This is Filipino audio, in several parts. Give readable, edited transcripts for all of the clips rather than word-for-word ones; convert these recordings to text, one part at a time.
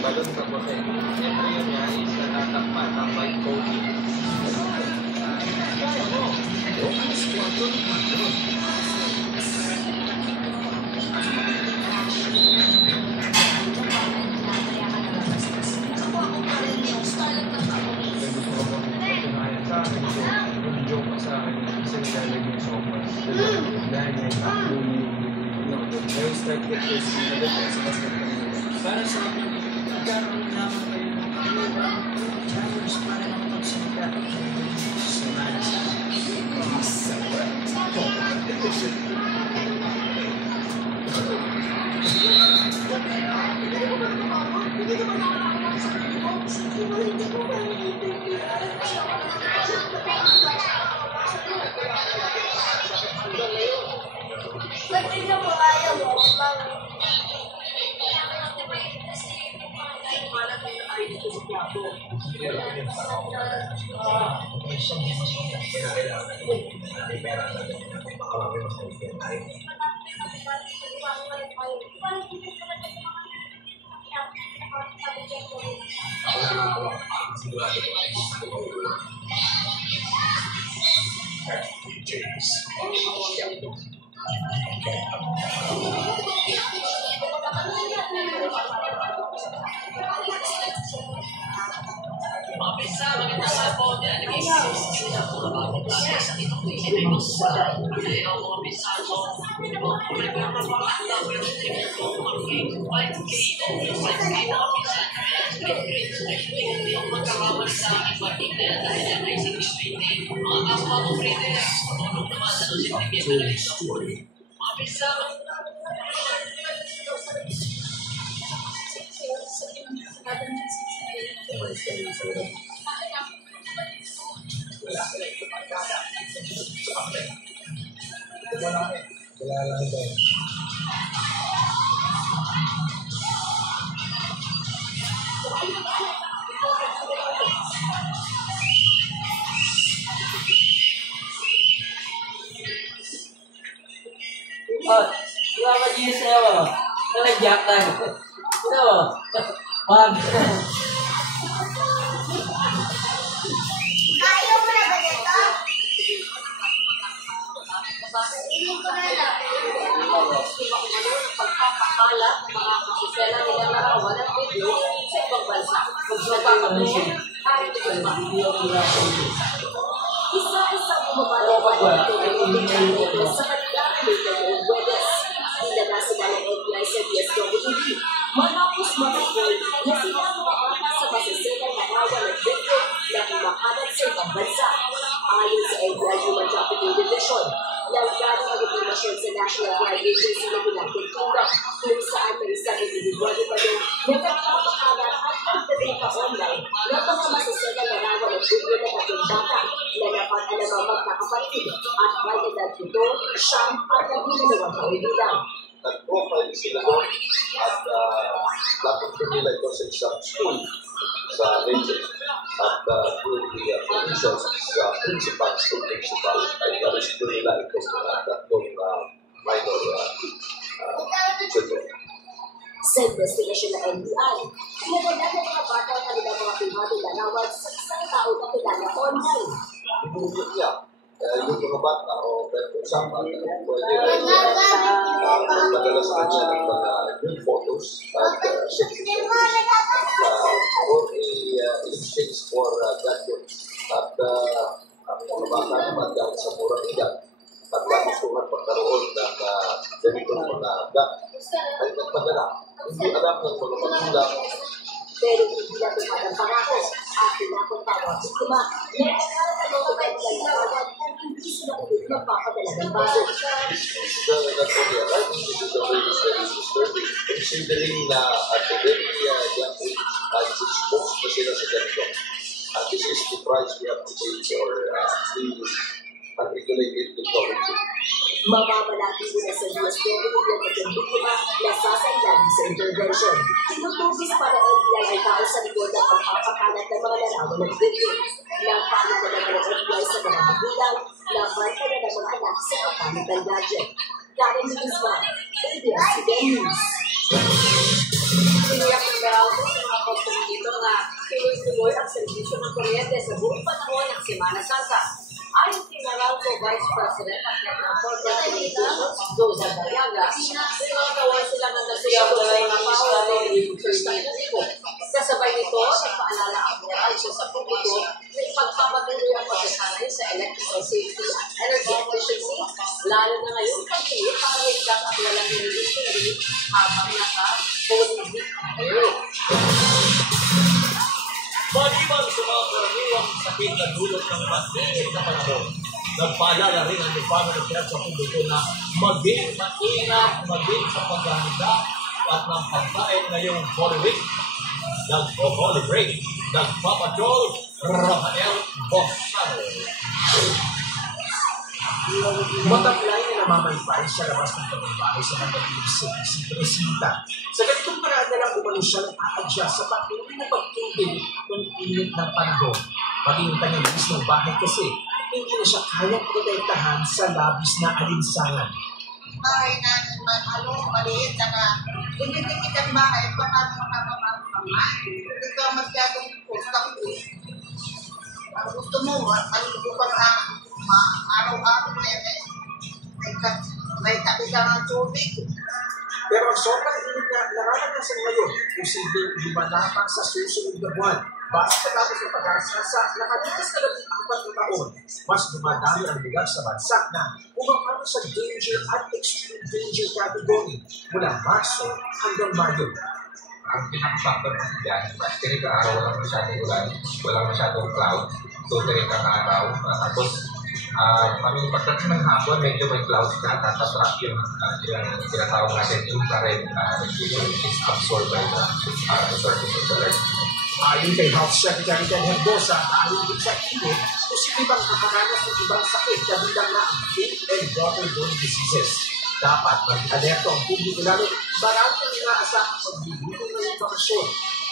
Balon sa bote. Siyempre yun nga is natatakpan ng may coating. Para sa akin, nagkaroon naman kayo ng challenge para makapagsalita sa manas. Nag-profile sila at dapat nila ito sa isang school sa region at through the permissions sa principal, school principal ay na-rescue nila ito sa tatlong minor children. Sa investigation ng NBI, pinagandaan ng mga bata ang kanilang mga privado larawan sa isang tao na kilala online. Ibigit niya yung mga bata o usapan na pwede magdala sa kanya ng mga good photos at safety or exchange for gadgets at ang mga bata naman dahil sa murang edad at gustuhan pagkaroon ng ganitong mga ay nagpadala. Hindi alam ng mga magulang. Pero hindi na tumadang pangako at pinapagtawag biktima. Next, ang mga larawan kung hindi sila ulit magpapadala ng bago. Considering na at the very young age at exposed na sila sa ganito. And this is the price we have to pay for the unregulated technology. Mamamalaki na sa US government at ang biktima na sasailalim sa intervention. Tinutugis para NBI ay tao sa likod ng pagpapakalat ng mga larawan ng video. Napalit na naman ng NBI sa mga magulang na banta na ng mga anak sa pagkalit ng gadget. Karen Guzman, ABS-CBN News. Tiniyak ng Meralco sa mga konsumitor na tuloy-tuloy ang serbisyo ng kuryente sa buong panahon ng Semana Santa. Ayon kay Meralco Vice President at Head ng Corporate Communications, Rosa Dariaga, nagkakawan sila ng nasiyaw ng mga power users na inasiko. Kasabay nito, nagpaalala ang Meralco sa publiko na ipagpapatuloy ang pagkasanay sa electrical safety at energy efficiency, lalo na ngayong pag-iit para higdang at walang nililistiri habang naka-COVID-19 break. Maliban sa mga karaniwang sakit na dulot ng mainit na panahon, nagpaalala rin ang Department of Health sa publiko na maging maingat, maging sa paghahanda at ng pagkain ngayong Holy Week. Nag-Holy Break, nagpapatrol, Rafael Bosano. Mataglay na namamaypay sa labas ng pagbabago sa Mandalim City si Presinta. Sa ganitong paraan na lang umano siya nag-a-adjust sa patuloy na pagtubig ng init ng panahon. Pati yung kanyang mismong bahay kasi hindi na siya kayang protektahan sa labis na alinsangan. Bahay natin, maliit na dumidikit ang bahay, paano makapapagpaman? Hindi ka masyadong postakos. Ang gusto mo, ano gusto pa na araw-araw na yan may tabi ka ng tubig. Pero ang sobrang init na nararanasan ngayon, posibleng lumala pa sa susunod na buwan. Base sa datos ng pag-asasa, nakalipas na 14 na taon, mas dumadami ang lugar sa bansa na umapano sa danger at extreme danger category mula Marso hanggang Mayo. Ang pinaka-factor kasi dyan, tinig ka araw, walang masyadong ulan, walang masyadong cloud, so tinig ka araw. Tapos, pagdating ng hapon, medyo may clouds na, natatrap yung tinatawag natin infrared radiation is absorbed by the surface of the earth. Ayon kay Health Secretary Ted Herbosa, dahil din sa init, posible bang nakaranas ng ibang sakit kabilang na ang food and waterborne diseases. Dapat mag-alerto ang publiko lalo, marami ang inaasahang magbibigay ng impormasyon.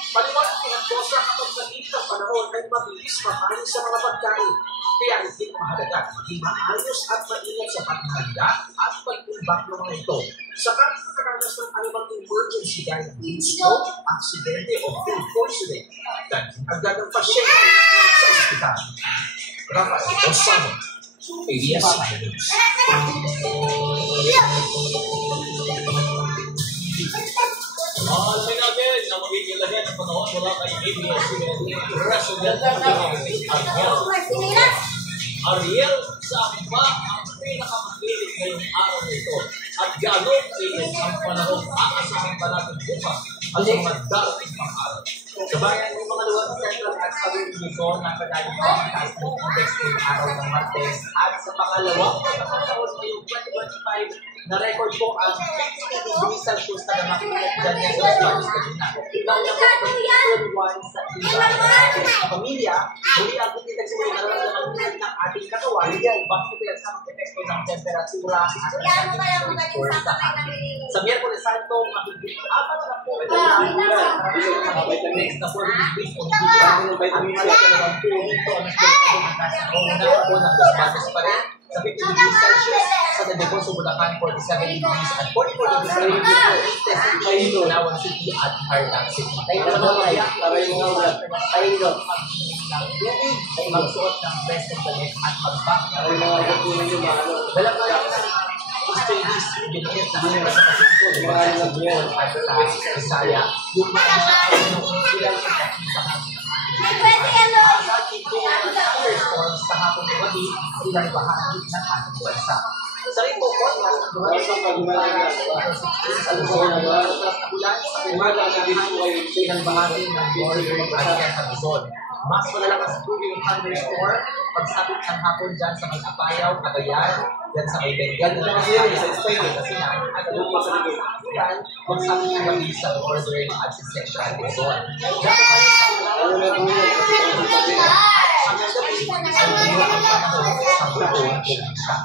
Paliwanag ni Herbosa kapag naging ang panahon ay mabilis mapahin sa mga pagkain. Kaya hindi mahalaga maging maayos at maingat sa paghahanda at pag-imbak ng mga ito. Sa kahit nakaranas ng anumang emergency gaya ng heat stroke, aksidente o food poisoning, dahil agad ng pasyente sa ospital. Rafael Bosano, ABS-CBN News. Mahalin natin na magiging lagyan ng panahon mula kay ABS-CBN President Ariel, sa akin ba ang pinakamakilit ngayong araw nito at gano'n init ang panahon aasahan pa natin bukas at sa mga darating pang araw. Kabayan yung mga luwag sa Central at sa Luzon na padaling mga seismic index ngayong araw ng Martes at sa pangalawang pagkakataon ngayong 2025 na-record po ang 50 degrees Celsius na namakilit dyan yan sa Spanish Kaduna. Ikaw na po 2021 sa sa pamilya, muli ang kutilag sa mga nararamdaman ng ating katawan bakit ito yan sa mga epekto ng temperatura at sa sa Miyerkules Santo, mahigit 4 na po ito ang vitamins na 4 degrees o ang vitamin C na 2 ito ang nasa po ng Spanish pa rin sa 50 degrees Celsius sa Negosyo Bulacan 47 degrees at 44 degrees Celsius sa Ilawan City at Tarlac City. Tayo naman ay magsuot ng vest ng damit at magbak stages binigit na hanggang sa Pacifico at sa Isaya yung mga ilang sa ating thunderstorms sa hapon ng gabi ilang bahagi ng ating bansa. Sa rin po po, dumating sa pag-umalang sa Luzon, ulan sa ilang bahagi ng Bicol at Luzon. Mas malalakas po yung thunderstorm pagsabit ng hapon dyan sa may Apayaw, Cagayan, dyan sa may Bengal. Yan sa Spain kasi nakakagalaw pa sa yan pagsabit ng gabi sa Northern at sa Central Luzon. Dyan tayo sa hanggang gabi, mura ang panahon sa buong probinsya.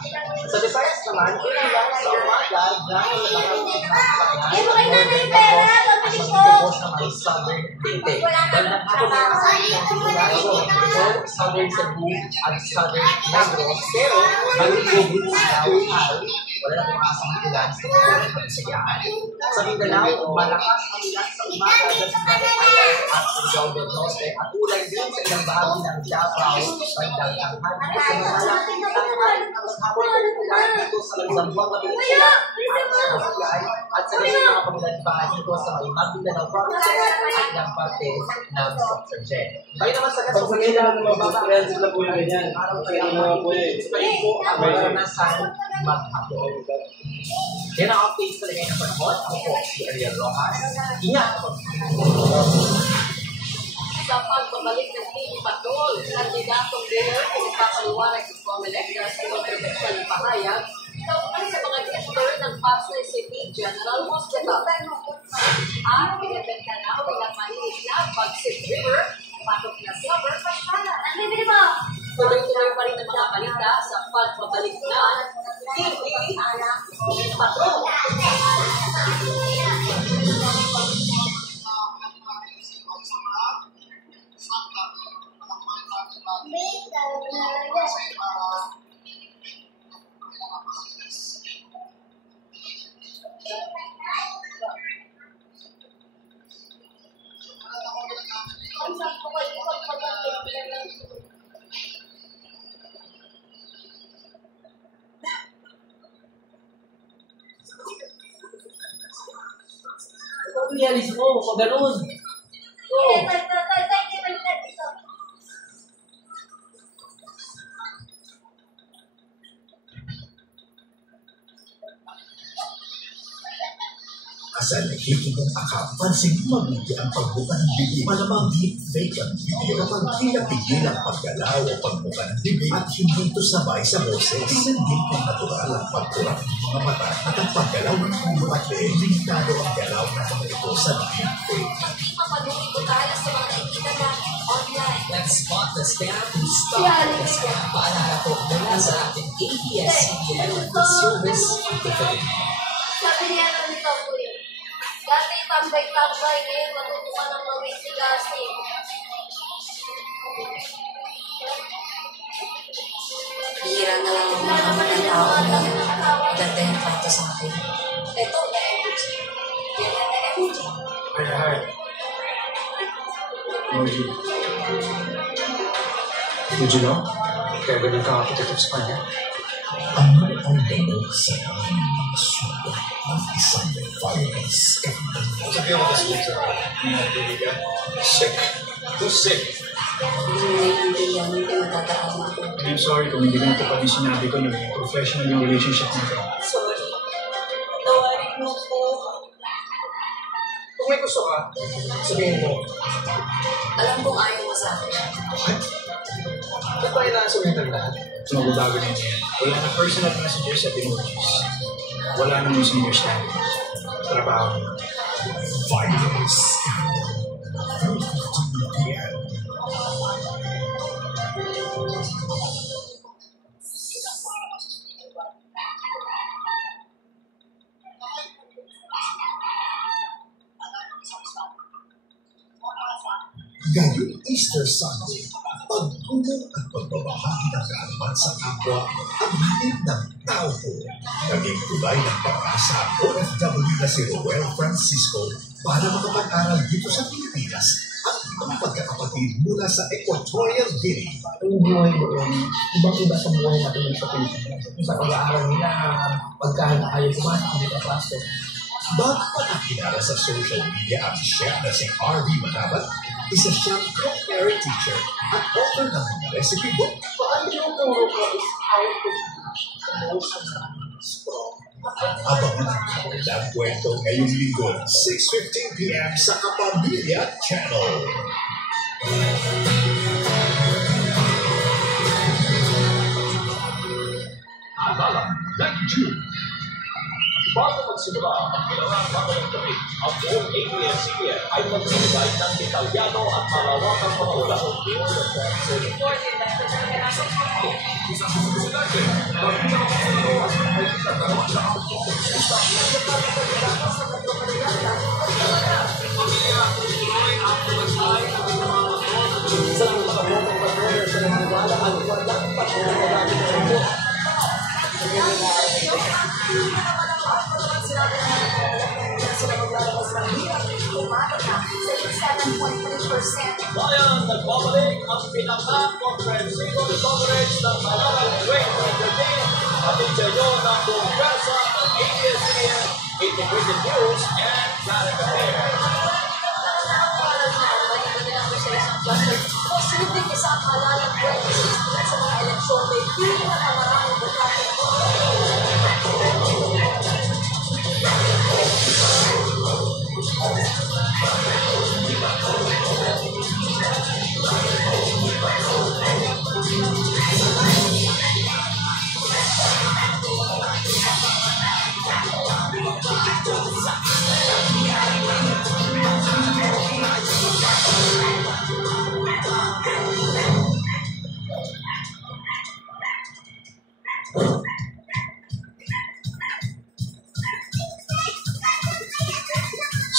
Sa Visayas naman, ilan sa umaga, gano'n na lang ang naman Southern Leyte. Bandang hapon na ang Southern Cebu at Southern Negros. Pero, malugubin sa wala na pumasang ulan sa buong Pagsagaan. Sa Mindanao, malakas ang ulan sa umaga sa Southern Islands at Surigao del Norte at ulay din sa ilang bahagi ng Davao, bandang tanghali. Sa Manila, tanghali ang hapon ng ulan dito sa Zamboanga na Peninsula at sa Masayay at sa ilang mga paglalbahan dito sa may Mindanao provinces at ilang parte ng Soccergen. Bayo naman sa Kasumila, araw kaya po ang maranasan maghapon. Yan ang updates talaga ng panahon. Ako po si Ariel Rojas. Ingat! Sa pagbabalik ng Team Patrol, kandidatong mayor ay nagpapaliwanag sa Comelec na sa kontrobersyal na pahayag kaugnay sa mga gestor ng Pasay City General Hospital. Ang pinabenta na o pinagmaliit na Bagsit River, patok na silver, pasyalan. Tuloy-tuloy pa rin ang mga balita sa pagbabalik na Team Patrol. Ialis mo, pag ganun. Sa nakikita ng akap, pansin mabuti ang pagbuka ng bibig. Malamang deep fake ang bibig kapag pinapigil ang paggalaw o pagbuka ng bibig at hindi ito sabay sa boses. Tingnan din kung natural ang pagkurap ng mga mata at ang paggalaw ng ulo at leeg. Limitado ang galaw ng mga ito sa deep fake. Mapanulit ko tayo sa mga nakikita na online. Let's spot the scam and stop the scam. Para po mula sa ating ABS-CBN service delivery. Sabi niya lang nito po yun. Dati tambay-tambay, ngayon matutukan ng mawisigasin. Bihira na lang ang mga ng tao na ganda yung kwento sa akin. Ito, na-energy. Yan na na-energy. Hi. Did you know? Kaya ganun ka kapititive sa kanya. Ano ang dalaw sa aming mga sugat ng isang viral scandal? Sabi ako kasi sa mga sick. Who's sick? Hindi yan yung pinagdadaanan ko. I'm sorry kung hindi ganito pa rin sinabi ko na professional yung relationship natin. Sorry. Tawarin mo po. Kung may gusto ka, sabihin mo. Alam kong ayaw mo sa akin. Ba't ba inaasumin ng lahat? So magbabago na yan. Wala na personal messages at emojis. Wala na misunderstandings. Trabaho na. Viral scandal. 3:15 p.m. Ngayong Easter Sunday, pagtulong at pagbabahagi ng kaalaman sa kapwa ang hatid ng tao po. Naging tulay ng pag-asa OFW na si Roel Francisco para makapag-aral dito sa Pilipinas at ibang pagkakapatid mula sa Equatorial Guinea. Ang buhay doon, ibang-iba sa buhay natin sa Pilipinas. Sa pag-aaral nila, pagkahan na ayaw kumain, hindi ka plastic. Bago pa nakilala sa social media ang chef na si RV Manabat, isa siyang culinary teacher at author ng mga recipe book. Paano yung turo ko is how to Abangan ang kawalang kwento ngayong linggo, 6:15 p.m. sa Kapamilya Channel. Abalang 92. Bago magsimula ang pinakakamalang gabi, ang buong ABS-CBN ay magbibigay ng detalyado at malawakang mga ulat. Sa mga kabotong patroller sa naniniwala at walang pagkakagamit ng ito. Bayan, nagbabalik ang pinaka-komprehensibong coverage ng Malalang 2013 at interior ng Kongreso ng ABS-CBN, Integrated News and Current Affairs. Posibleng isa ang halalang 2016 sa mga eleksyon may pinakamaraming botante.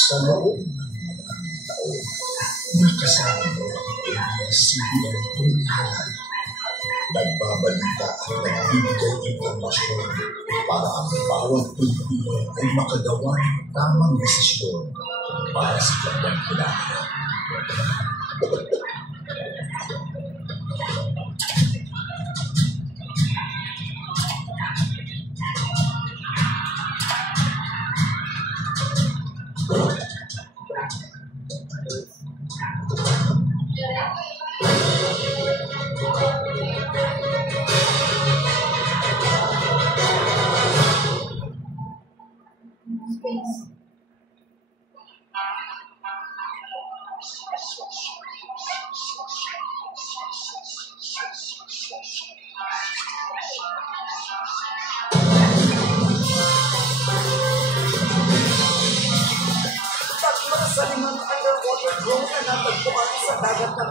Sa loob ng maraming taon, nakasama mo ang ABS-CBN tuwing halali. Nagbabalita at nagbibigay impormasyon para ang bawat Pilipino ay makagawa ng tamang desisyon para sa kanyang kailangan.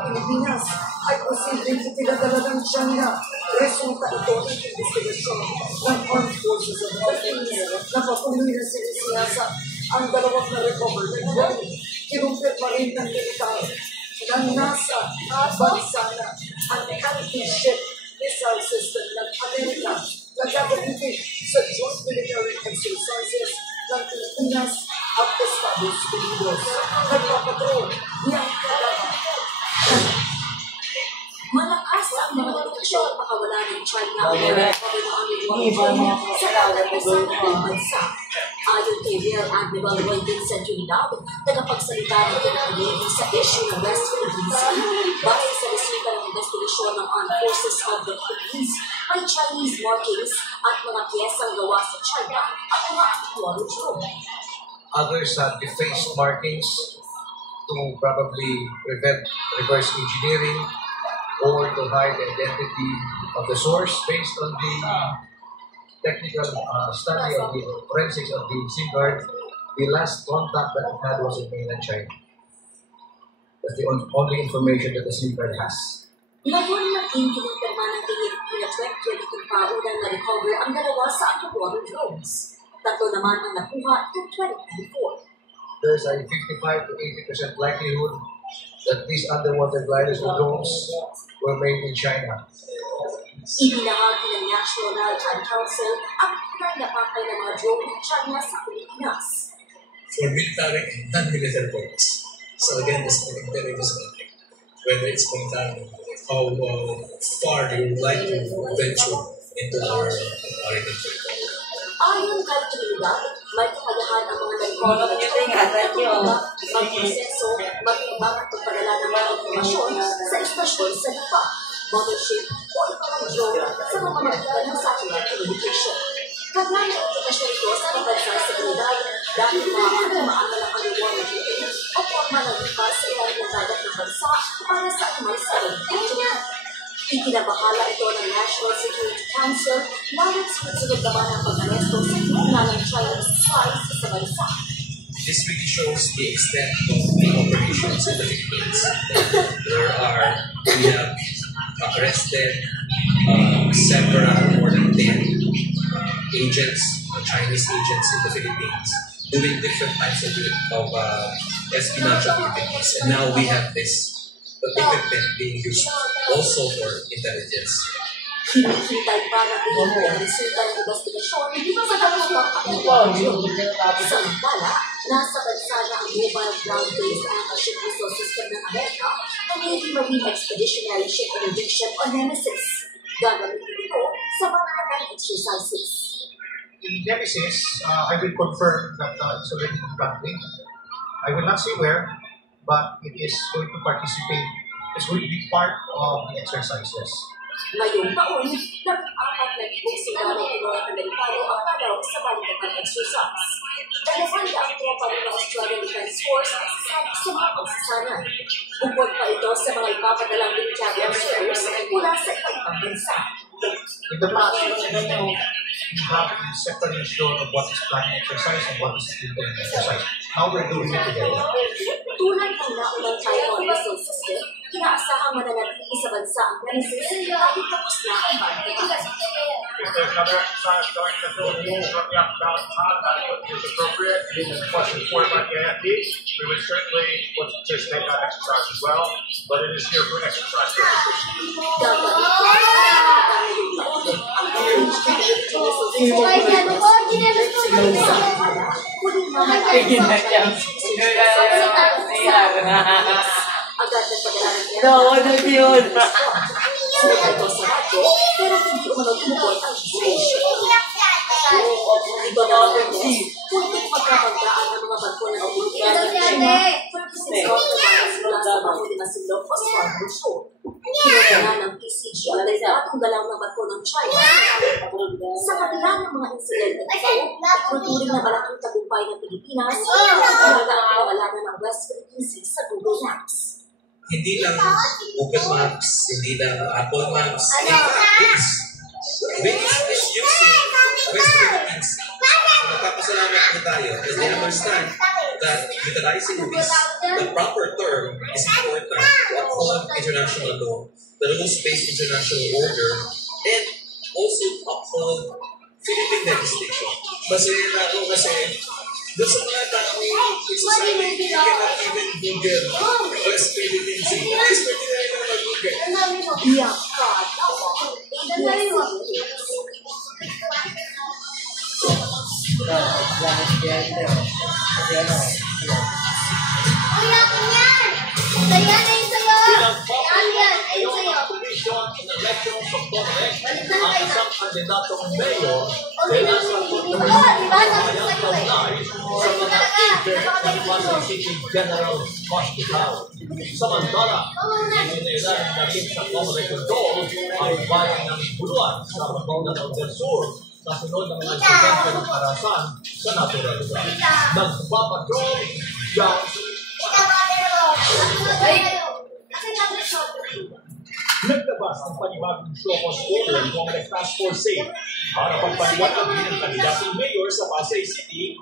Pilipinas ay posibleng itinadala ng China. Resulta ito ng investigasyon ng Armed Forces of the Philippines na patuloy na sinisiyasa ang dalawang na-recover ng body. Kinumpirma rin ng militar na nasa bansa na ang anti-ship missile system ng Amerika na gagamitin sa joint military exercises ng Pilipinas at Estados Unidos. Nagpapatrol niyang kagamitin. Malakas ang mga indikasyon pakawala ng China o recovery ng Amerika sa lahat ng bansa. Ayon kay Rear Admiral Roy Vincent Unidad, tagapagsalita ng Navy sa issue ng West Philippine Sea, base sa resulta ng investigasyon ng Armed Forces of the Philippines, may Chinese markings at mga piyesang gawa sa China at mga acknowledged road. Others have defaced markings to probably prevent reverse engineering or to hide the identity of the source based on the technical study of the forensics of the SIM card. The last contact that it had was in mainland China. That's the only information that the SIM card has. Ngayon naging kinumpirma ng pinatwek ng paulan na recover ang dalawa sa underwater drones. Tatlo naman ang nakuha noong 2024. There's a 55 to 80% likelihood that these underwater gliders or drones were made in China. Ibinahagi ng National Maritime Council ang tunay na pakay ng mga drone ng China sa Pilipinas. For military and non-military purpose. So again, this military is whether it's military, how far you would like to venture into our maritime territory. Ayon kay Trinidad, may kakayahan ang mga nagkakaroon mag-proseso, mag-ibang at pagpadala ng mga informasyon sa istasyon sa lupa, mothership o ibang drone sa mga magitan ng satellite communication. Kagnay ang implikasyon ito sa bansa sa Trinidad dahil maaari maangal ang underwater drone o forma ng lupa sa ilalim ng dagat ng bansa para sa may sarong engineer. Ikinabahala ito ng National Security Council lalo sa sunod naman ang pag-aresto sa gitna ng China's franchise sa bansa. This really shows the extent of the operations in the Philippines. We have arrested several, more than 10 agents, Chinese agents in the Philippines, doing different types of espionage activities. And now we have this equipment being used also for intelligence. Hinihintay para ito ang resulta ng investigasyon sa dalawang aktibo. Samantala, nasa bansa na ang Mobile Ground-Based Anti-Ship Missile System ng Amerika na Navy Marine Expeditionary Ship Interdiction o Nemesis. Gagamitin ito sa mga exercises. The Nemesis, I will confirm that it's already in the country. I will not say where, but it is going to participate. It's going to be part of the exercises. Ngayong taon, 14,000 sundalo ng mga Amerikano ang nalaw sa malikatang exercise. Dalahan ang tropa ng Australian Defense Force ang sasali sa mga pagsasanay. Bukod pa ito sa mga ipapadalang military officers mula sa ibang bansa. In the past, we have a separation of what is planning exercise and what is implementing exercise. Now we're doing it together. Tulad ng naunang Taiwan missile system, inaasahang mananatili sa bansa ang Nemesis kahit tapos na ang bandagan. If there's another exercise going to the Philippines from the outbound contact, which is appropriate, and is requested for by the AFP, we would certainly participate in that exercise as well, but it is here for exercise purposes. Agad nagpadala ng yun. Sila ito sa radyo, pero hindi umano tumukoy ang situation. Iba na ang kunting pagkabanggaan ng mga barko ng Pilipinas at China, purposes of the lines mula sa mahuli na silog o Swan Shore. Kinagana ng PCG ang datong galaw ng barko ng China. Sa kabila ng mga insidente ito, ituturing na malaking tagumpay ng Pilipinas ang pangalanan ng West Philippine Sea sa Google Maps. Hindi lang Google Maps, hindi lang Apple Maps, in fact, Waze is using West Philippines. Nagpapasalamat po tayo because they understand that utilizing this, the proper term is important to uphold international law, the rules-based international order, and also to uphold Philippine legislation. Kasi doon sa mga tao in society, you cannot even Google West Philippines. At least pwede na rin mag-Google. Yeah, God. Commission in elections of Congress ang isang kandidatong mayor na nasa pagkamayang kaunay sa mga event ng Pasay City General Hospital. Samantala, ininailan na rin sa Comelec Control ang bayan ng Buluan sa Mindanao del Sur kasunod ng mga insidente ng karahasan sa natural lugar. Nagpapatrol, John Naglabas ng panibagong showcase order ng Comelec Task Force para pagpaliwanagin ng kandidatong mayor sa Pasay City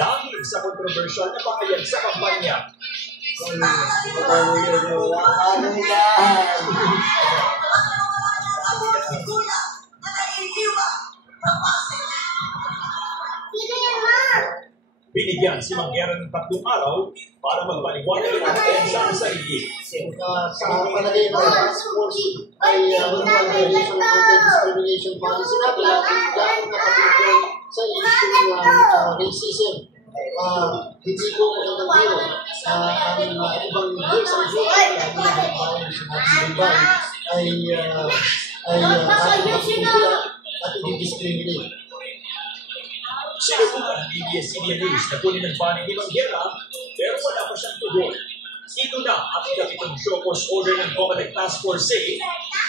dahil sa kontrobersyal na pakayag sa kampanya. Binigyan si Manguera ng 3 araw para magpaliwanag ang depensa ng sarili. Sa palagay ng task force ay violation ng anti-discrimination policy natin dahil nakapagpapalagay sa issue ng racism. Hindi ko magandang biro ang ibang isang group na ginagawa sa mga bayan ay magpupula at i-discriminate. Sinubukan ng ABS-CBN News na kunin ang panig ni Manguera pero wala pa siyang tugon. Ito na ang ikapitong showcase order ng Comelec Task Force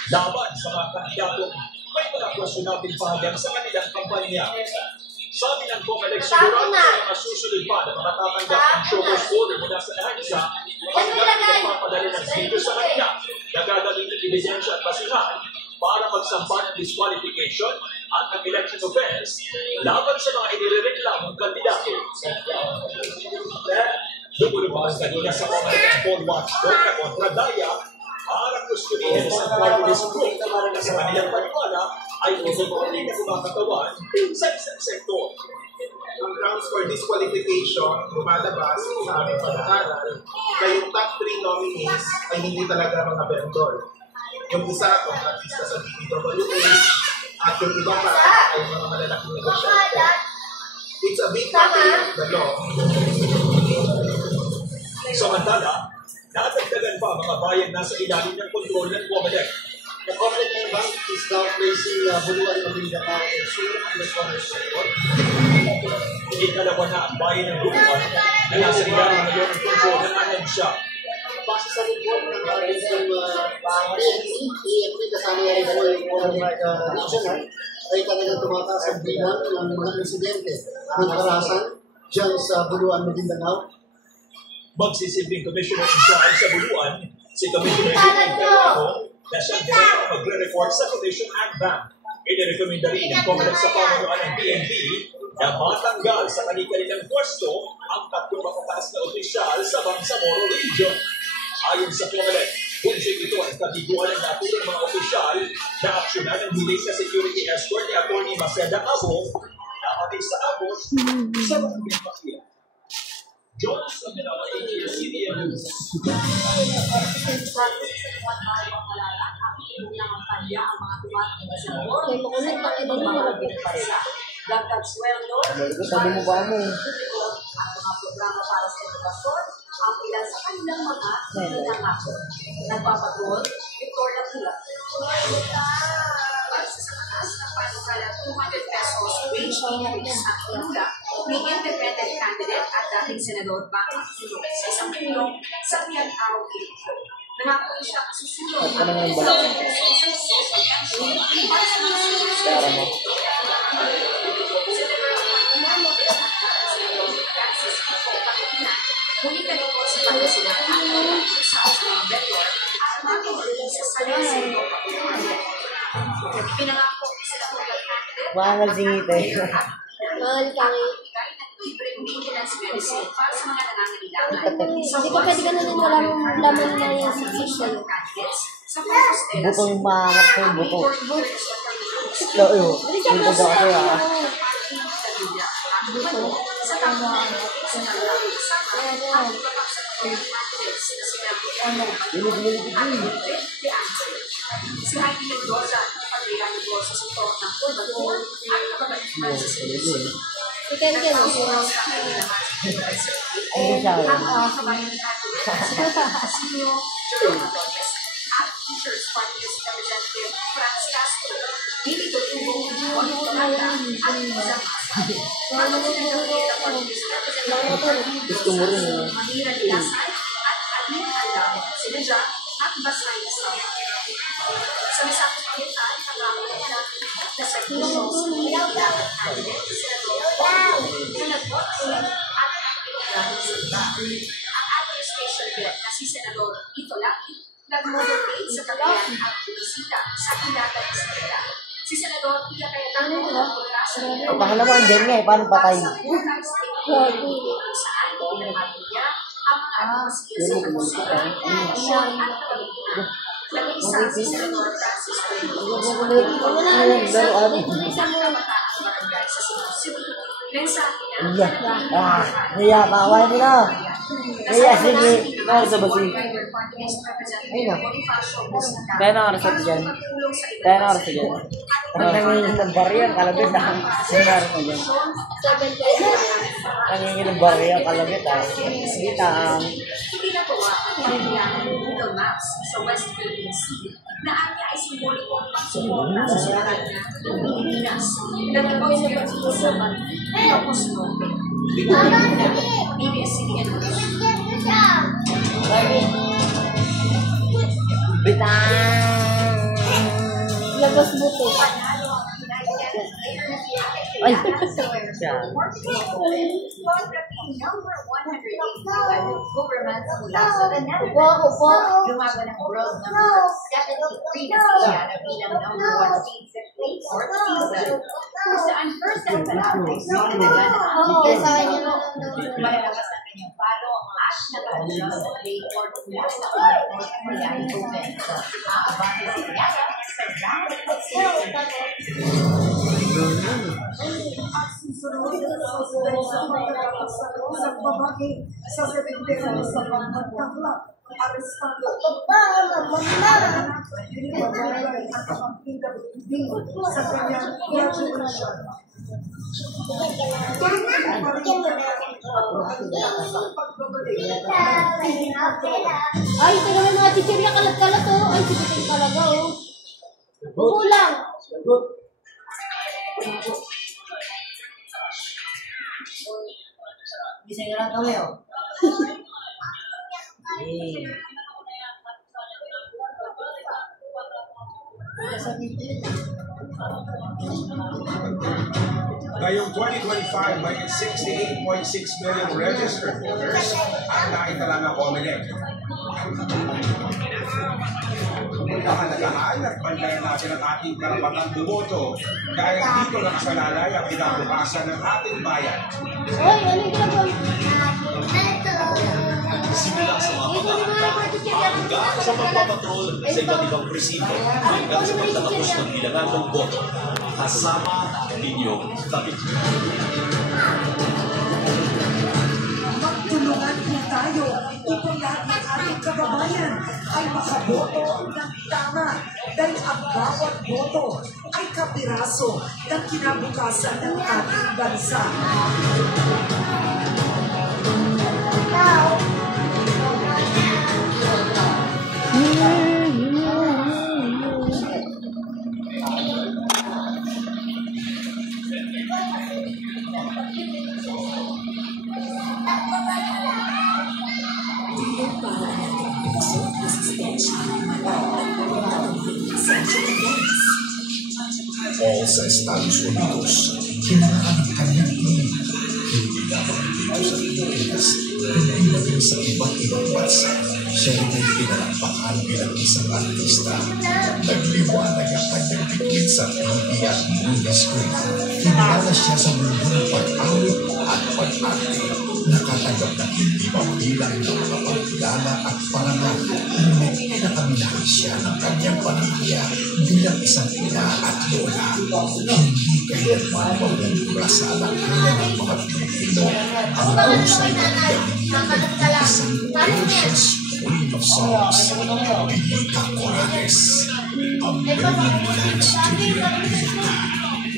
laban sa mga kandidatong may mga kwestiyonableng pahayag sa kanilang kampanya. Sabi ng Comelec, sigurado na mga susunod pa na makatatanggap ng showcase order mula sa ahensya hanggang nagpapadali ng video sa kanila na gagaling ng ebidensya at basihan para magsampa ng disqualification at ng election offense laban sa mga inireklamo ang kandidato sa lumulubas kanina sa pamagitan ng Paul Watchdog na kontra Daya para kustudihin sa party list group na sa kanilang paniwala ay usually na kumakatawan sa isang sektor. Ang grounds for disqualification lumalabas sa aming pag-aaral na yung top 3 nominees ay hindi talaga mga vendor. Yung isa, contractista sa DPWH, at yung iba pa ay mga malalaking negosyante. It's a big matter of the law. Samantala, nadagdagan pa mga bayan nasa ilalim ng kontrol ng COMELEC. The Comelec Bank is now placing Buluan Mabindakao and Sur under commerce sector. Ikalawa na ang bayan ng Buluan na nasa ilalim ngayon ng kontrol ng ahensya. Base sa report ng ating AFP, kasama na rin po yung Comelec Regional, ay talagang tumataas ang bilang ng mga insidente ng karahasan dyan sa Buluan Mabindakao. Magsisilbing Commissioner in charge sa Buluan, si Commissioner Edwin Peruano, na siyang direkta magre-report sa Commission and Bank. Inirekomenda rin ng COMELEC sa pamanuan ng PNP na matanggal sa kanilang pwesto ang 3 makataas na opisyal sa Bangsamoro Region. Ayon sa COMELEC, kung ito ang kabiguan ng naturang mga opisyal na aksyonan ng hiling sa security escort ni Atty. Maceda Abo na pati sa Agos sa Barangay Makia. John sa Minala ABS-CBN News. Dagdag sweldo, Sabi mo ba mo? ang mga programa para sa edukasyon, ang ilan sa kanilang mga pinangako. Nagpapatuloy, Victoria Tula. Para sa taas na panukala 200 pesos wage increase at Tula, may independent candidate at dating Senador Bakit Tulog sa isang tulong sa Pian Araw Pilipino. Nangako siya susunod na ngunit nalungkot sa Pangasinan at nalungkot sa mga vendor at matuloy sa salasing o pagkukulit. Pinangako sila mga candidate Mahal singit eh. mahal kami ibigay ng libreng maintenance medicine para sa mga nangangailangan. Hindi ko pwede ganun walang laman na yung sisisyon. Sa pagkustela, Butong maangat ko yung buto. Leo, dito daw ako ah. sa tamang sa si Heidi Mendoza, pagkaya negosyo sa sektor ng Pulbagon at kapabalikan sa service. Ken. Ang kabayan ng Casino, Jerome Adonis, at Teachers Party List Representative Franz Castro, Lili Dotubo, Bonnie Tolanda, at Liza Masa. Mga sinagawin ng Party List Representative Manira Dilasay at Aline Alam, Sinadya at Basay Sama. Sa misang pagkitaan, nagkakaroon natin na sa Kisos, Ilaw-Ilaw, candidate, Senador na nag-vote at nag-ilaw sa iba. Ang administration head na si Senador Ito Laki nag-moderate sa kagayan at bumisita sa Pilatan sa Manila. Si Senador Pia Cayetano nag-prograsa ng Pangalawa, andyan nga eh. Paano patay? kung saan pinamali niya ang mga advokasya sa pagkasya, edukasyon at kapaligiran. Nag-iisa si Senador Francis isang kabataang barangay sa Cebu City. Mensahe niya Naya, pakaway mo na. Naya, sige. Kaya sa basi. Ayun na. Kaya na oras sa dyan. Kaya na oras sa dyan. Pag nangingin ng baryo, kalabit na ang sinar mo dyan. Nangingin ng baryo, kalabit ah. Sige, taang. Pinagawa ang pagbiyahan ng Google Maps sa West Philippine Sea na anya ay simbolikong pagsuporta sa soberanya ng Pilipinas. Nag-iboy sa pagsusuban tapos note. ABS-CBN News. Bitang! Labas buto. Ay, siya. Number 181 government mula sa the Netherlands. Lumaban ang world number 73 na Guyana bilang number 1 seed sa clay court season. kung saan first and last ay sinagagan malalabas ang kanyang palo at nakakita sa play court mula sa court Miami Open. Aabante si Yaya sa round of 16. Sa sekretary sa pagkakla, arestado. Sa kanyang graduation. Ay, ito naman mga chichirya kalat-kalat oh. Ay, sibutin talaga oh. Kulang. Bisa nga lang kami, oh. Ngayong 2025, may 68.6 million registered voters ang naitala ng COMELEC. Kahalagahan at bandayan natin ang ating karapatang bumoto dahil dito nakasalalay ang kinabukasan ng ating bayan. Oy, ano yung ginagawa? Simula sa mga pag-aaral, sa pagpapatrol sa iba't ibang presinto, hanggang sa pagtatapos ng bilangan ng boto, kasama ninyong kapit. Magtulungan po tayo upang lahat ng ating kababayan ay makaboto ng tama dahil ang bawat boto ay kapiraso ng kinabukasan ng ating bansa. O sa Estados Unidos, kinalaan ang kanyang team. Hindi lamang dito sa Pilipinas, hindi maging sa iba't ibang bansa. Siya rin ay pinalampakan bilang isang artista. Nagliwanag ang kanyang bigit sa TV at movie screen. Kinilala siya sa mundong pag-awit at pag-arte. Nakatanggap ng hindi mabilang ng mga pagkilala at parangal. Ngunit pinakaminahan siya ng kanyang pamilya bilang isang ina at lola. Hindi kailanman mabubura sa alangkaya ng mga Pilipino ang husay ng galing ng isang gracious Queen of Songs, Pilita Corrales. Ang ganyan lang studio Pilita.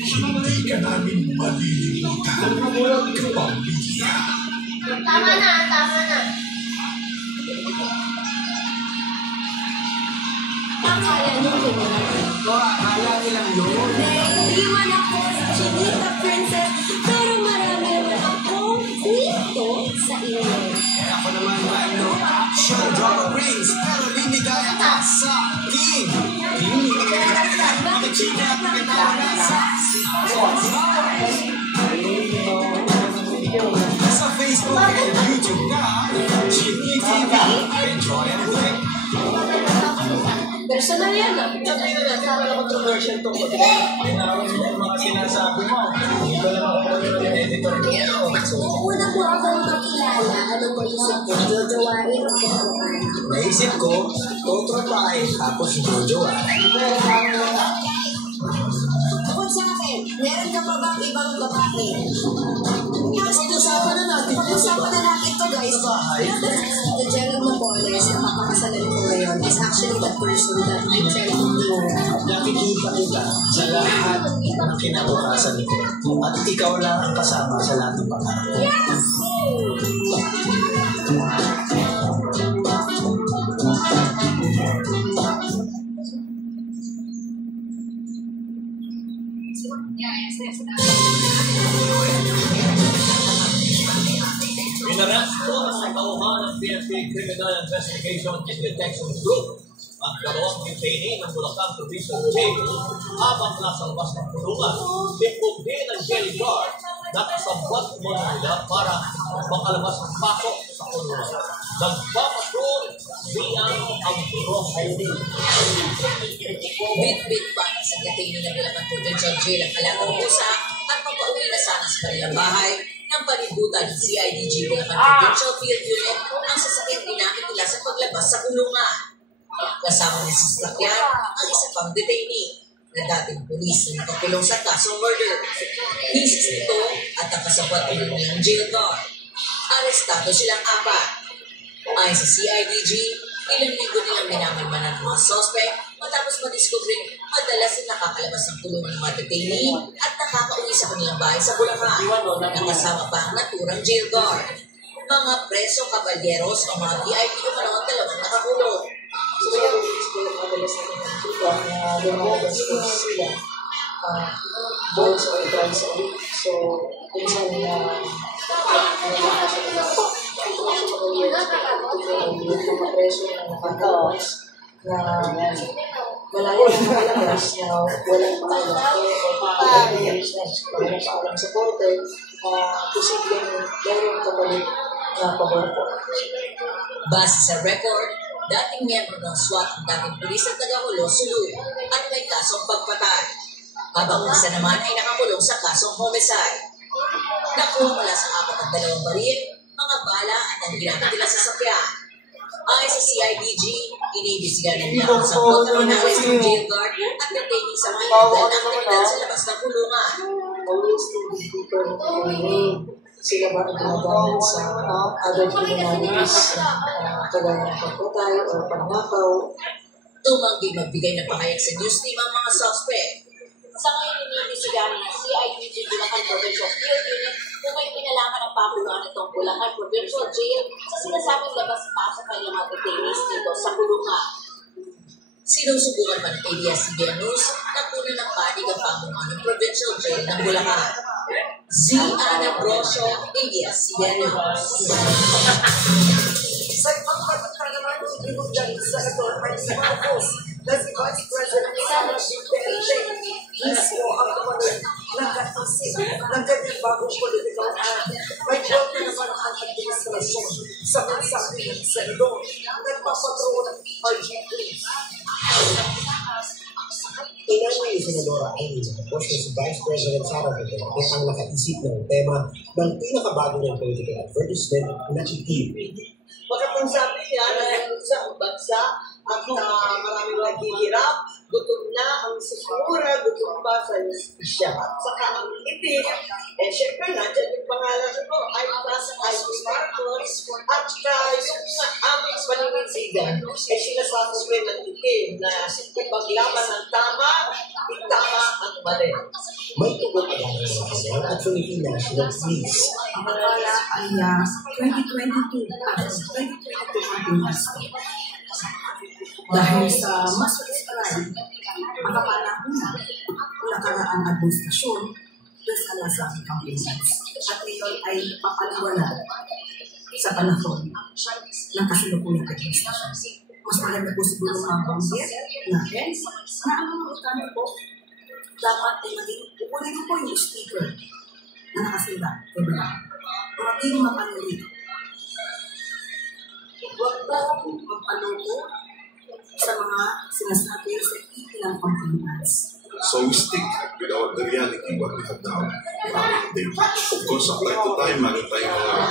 Hindi ka namin malilimutan, kapamilya. Tama na, tama na. Kaya nyo Akala nilang yun. Hindi man ako Chinita Princess, pero marami naman akong kwento sa inyo. Ako naman ano, action drama rings, pero binigay ka sa king. Bakit siya pinagkala sa sa Facebook and YouTube ka, GPTV, enjoy and click. personal yan ah. Sabi na controversial to. Pinawin mo yung mga sinasabi mo. Hindi ko naman ako yung editor niyo. Una po akong makilala, ano po isip ko, jojowain o kukuhan. Naisip ko, totropahin, tapos jojowain. Bukod sa akin, meron ka pa bang ibang babae? Pag-usapan na natin. Pag-usapan na natin to guys. The Gerald Napoles na papakasalan ko ngayon is actually the person that I try to know. Nakikita kita sa lahat ng kinabukasan nito. At ikaw lang ang kasama sa lahat ng pangarap ko. Inaresto sa kauhan ng PNP Criminal Investigation and Detection Group ang dalawang detainee ng Bulacan Provincial Jail habang nasa labas ng kulungan. Tipog din ang jail guard na kasabot mo nila para makalabas ng pasok sa kulungan. Nagpapatrol Rian Ambrosio. Bit-bit pa sa detainee ng Bulacan Provincial Jail ang alagang pusa at magpauwi na sana sa kanilang bahay ng palibutan ng CIDG Bulacan Provincial Field Unit ang sasakyang ginamit nila sa paglabas sa kulungan. Kasama niya sa sasakyan ang isa pang detainee na dating pulis na nakakulong sa kasong murder. Misis nito at ang kasabwat ng jail guard. Arestado silang 4. Ayon sa CIDG, ilang linggo nilang minamanmanan ng mga suspect matapos madiskubring madalas na nakakalabas ng kulungan ng mga detainee at nakakauwi sa kanilang bahay sa Bulacan. Nakasama pa ang naturang jail guard. Mga preso kabalyeros o mga VIP umano ang dalawang nakakulong. So, kaya madalas na nakikita na lumalabas ko sila once or twice a week. So, minsan na yung mga preso na nakakawas na malayo na nakalabas na walang paalam o paalam sa korte, posibleng meron kabalik na paborpo. Base sa record, dating miyembro ng SWAT ang dating pulis at tagahulo sulod at may kasong pagpatay. Habang isa naman ay nakakulong sa kasong homicide. Nakuha mula sa 42 baril, mga bala at ang ginamit nila sa sakyan. Ayon sa CIDG, iniimbestigahan nila ang sangkot ng analysis ng jail guard at detaining sa mga illegal na aktividad sa labas ng kulungan. Always to be people sila ba ang ginagamit sa other criminalities kagaya ng pagpatay o pananakaw. Tumanggi magbigay ng pahayag sa news team ang mga suspect. Sa ngayon, iniimbestigahan ng CIDG Bulacan Provincial Field Unit kung may pinalaman ng pakuluan itong Bulacan Provincial Jail sa sinasabing labas-pasok ng mga detainees dito sa kulungan. Sinusubukan pa ng ABS-CBN News na puno ng panig ang pamunuan ng Provincial Jail ng Bulacan. Ana Brosio, ABS-CBN News. Sa ibang pagkakita naman, ibigay sa Senator Marcy Marcos na si Vice President Sara Duterte mismo ang tumanong nag-asik ng kanyang bagong political ad. May buwan na naman ang administrasyon sa mensahe ng Senador. Nagpapatro ng RG3. Inanay ni Senadora Amy Marcos na si Vice President Sara Duterte ang nakaisip ng tema ng pinakabago ng political advertisement na Chiquil. Pagkatong sabi niya na sa bansa at maraming naghihirap, gutom na ang sikmura, gutom pa sa justisya. At saka ang itim, syempre nandiyan yung pangalan ko, ay Marcos, at yung aming paninisigan, sinasabi ko ng itim na ipaglaban ng tama, itama ang mali. May tugon agad ng mga kanyang at Philippine National Police. Ang akala ay 2022 at 2022 campaigns. Dahil sa mas malisaran, makapanahon na ang nakaraang administrasyon doon sa nasabing campaigns. At ngayon ay papaliwanag sa panahon ng kasalukuyang administrasyon. Mas maganda po siguro mga banggit na ang mga utang po dapat ay maging kukunin po yung sticker na nakasila. Maging mapanuli. Huwag po magpaloko sa mga sinasabi sa ilang campaigns. So we stick with the reality what we have now. Of course, sa time to time, meron tayong mga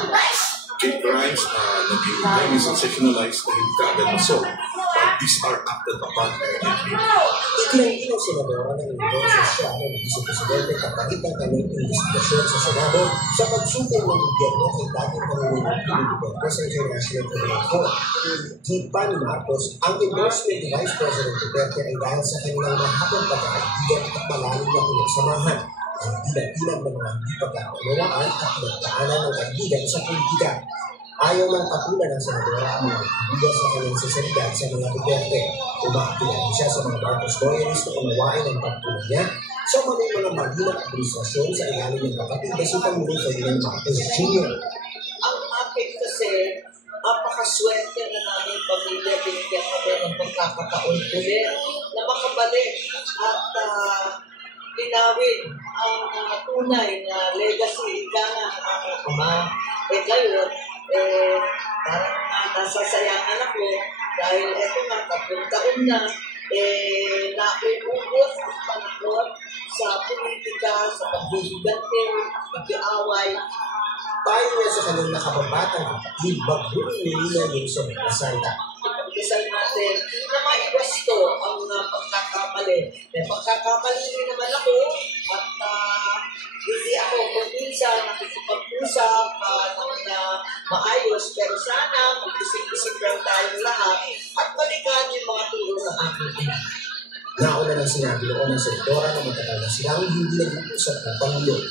kid crimes na naging highly sensationalized na yung kaagad na solve. But these are acted upon immediately. Ikinangin ng Senadora ng negosyo siya ng Vice-Presidente kapatid ng kanyang investigasyon sa Senado sa pagsupong ng gobyerno kay dating Pangulong Duterte sa International Criminal Court. Di pa ni Marcos, ang endorsement ni Vice President Duterte ay dahil sa kanilang mahabang pagkakaibigan at malalim na pinagsamahan. Ang pinag-ilang ng mga hindi pagkakaunawaan at pinagdaanan ng kaibigan sa politika. Ayaw ng patulan ng Senadora ang mga kaibigan sa kanyang sinseridad sa mga Duterte. Umakilala siya sa mga Marcos Loyalist na unawain ang pagtulan niya sa mga maginang administrasyon sa ilalim ng kapatid na si Pangulong Ferdinand Marcos Jr. Ang akin kasi, napakaswerte na namin pamilya, binigyan kami ng pagkakataon ulit na makabalik at linawin ang tunay na legacy ika ng aking ama. Ngayon, parang nasasayangan ako dahil eto nga, 3 taon na, nakubugot ang panahon sa politika, sa pagbibigante, pag-iaway. Tayo na sa kanyang nakababatang kapatid, baguhin nila yung sa mga salita. Pagkasal natin, na maiwas to ang pagkakamali. Pagkakamali rin naman ako at hindi ako minsan nakikipag-usap na maayos, pero sana mag-isip-isip lang tayong lahat at balikan yung mga turo ng aking ina. Nauna lang sinabi noon ng Senadora na matagal na silang hindi nag-uusap ng Pangulo.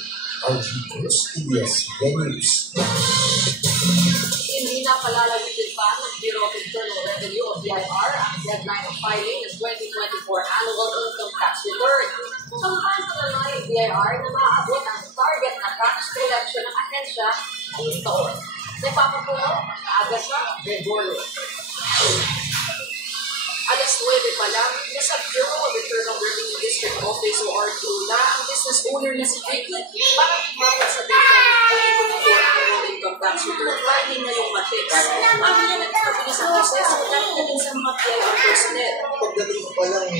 RG Cruz, ABS-CBN News. Hindi na palalagin pa ng Bureau of Internal Revenue o BIR ang deadline of filing ng 2024 annual income tax return. Sometimes na ng BIR na maaabot ang target na tax collection ng ahensya ngayong taon. Nagpapapuno, aga siya, Gregorio. Alas 9 pa lang, nasa Bureau of Internal Revenue District Office o RTO na ang business owner na si Vicky para tumawag sa deadline ng 2024 annual income tax return. Filing na yung matrix. Ang yan nagpapabilis ang proseso dahil na din sa mga BIR personnel. Pagdating ko pa lang,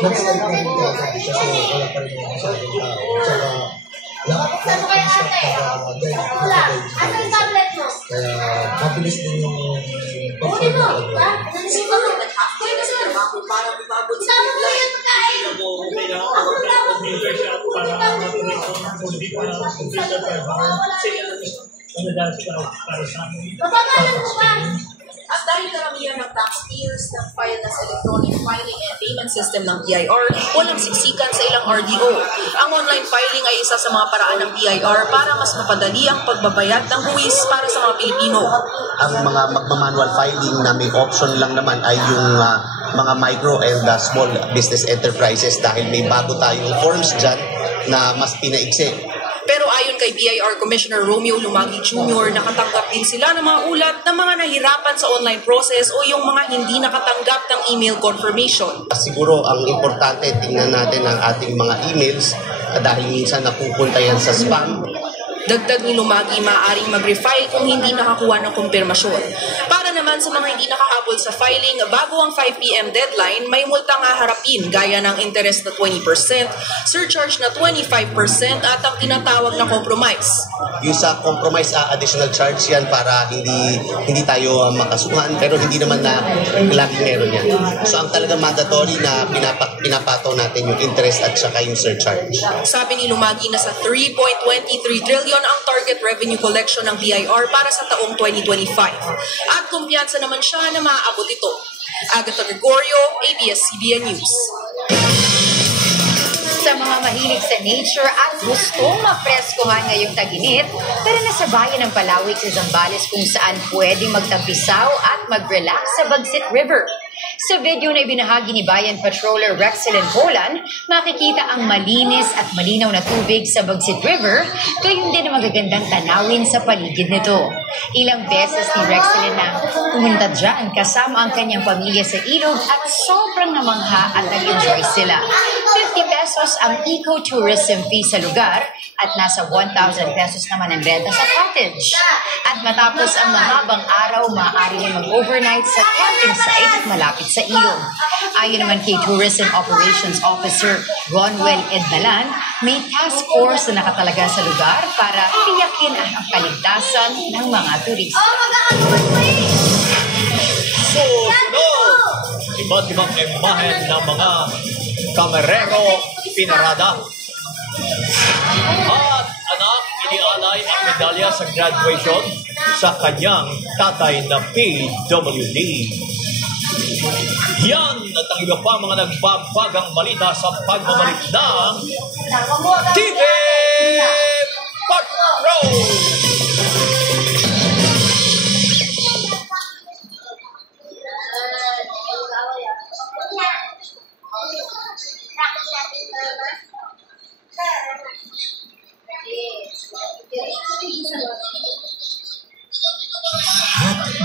nagsalit na rin kagad siya so wala pa rin yung masyadong tao. Tsaka, lahat ng kaya mabilis din yung pagkakas. Kasi bakit nag-half-day na sa trabaho para bumabot sa deadline? At dahil karamihan ng taxpayers ng file na sa electronic filing and payment system ng BIR, walang siksikan sa ilang RDO. Ang online filing ay isa sa mga paraan ng BIR para mas mapadali ang pagbabayad ng buwis para sa mga Pilipino. Ang mga magmamanual filing na may option lang naman ay yung mga micro and small business enterprises dahil may bago tayong forms dyan na mas pinaigsi. Pero ayon kay BIR Commissioner Romeo Lumagi Jr., nakatanggap din sila ng mga ulat ng mga nahirapan sa online process o yung mga hindi nakatanggap ng email confirmation. Siguro ang importante, tingnan natin ang ating mga emails dahil minsan napupunta yan sa spam. Dagdag ni Lumagi, maaaring mag-refile kung hindi nakakuha ng kumpirmasyon. Para naman sa mga hindi nakahabol sa filing, bago ang 5 p.m. deadline, may multang haharapin gaya ng interest na 20%, surcharge na 25% at ang tinatawag na compromise. Yung sa compromise, additional charge yan para hindi tayo makasuhan, pero hindi naman na laging meron yan. So ang talagang mandatory na pinapato natin yung interest at saka yung surcharge. Sabi ni Lumagi na sa 3.23 trillion ang target revenue collection ng BIR para sa taong 2025. At kumpiyansa naman siya na maaabot ito. Agatha Gregorio, ABS-CBN News. Sa mga mahilig sa nature at gustong mapreskohan ngayong tag-init, tara na sa bayan ng Palawig sa Zambales kung saan pwedeng magtampisaw at mag-relax sa Bagsit River. Sa video na ibinahagi ni Bayan Patroller Rexelen Bolan, makikita ang malinis at malinaw na tubig sa Bagsit River, gayon din ang magagandang tanawin sa paligid nito. Ilang beses ni Rexelen na pumunta dyan kasama ang kanyang pamilya sa ilog at sobrang namangha at nag-enjoy sila. 50 pesos ang eco-tourism fee sa lugar at nasa 1,000 pesos naman ang renta sa cottage. At matapos ang mahabang araw, maaari rin mag-overnight sa camping site malapit sa ilog. Ayon naman kay Tourism Operations Officer Ronwell Ednalan, may task force na nakatalaga sa lugar para tiyakin ang kaligtasan ng mga turista. Susunod! Iba't ibang imahen ng mga kamerero pinarada. At anak, inialay ang medalya sa graduation sa kanyang tatay na PWD. Yan at ang iba pa mga nagbabagang balita sa pagbabalik ng TV Patrol!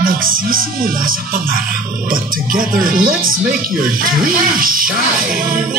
Nagsisimula sa pangarap, but together, let's make your dream shine.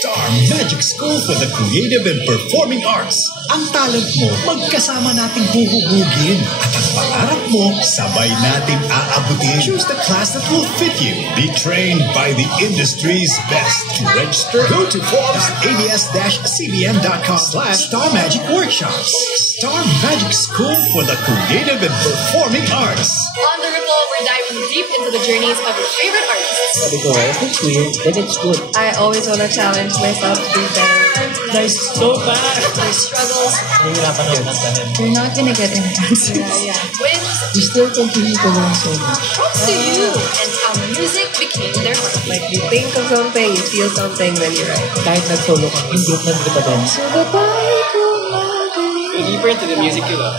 Star Magic School for the Creative and Performing Arts. Ang talent mo, magkasama nating huhugugin. At ang pangarap mo, sabay nating aabutin. Choose the class that will fit you. Be trained by the industry's best. To register, go to forbes.abs-cbn.com/Star Magic Workshops. Star Magic School for the Creative and Performing Arts. On The Ripple, we're diving deep into the journeys of your favorite artists. Sabi ko, if it's weird, then it's good. I always want to challenge myself to be better. Nice, so bad. My struggles. Nahihirapan ako kantahin. You're not gonna get any chances. Yeah. Wins. You still continue to learn so much. Props to you and how music became their heart. Like you think of something, you feel something, then you write. Kahit nag-solo ka, in group na kita din. So goodbye to my Go deeper into the music you love.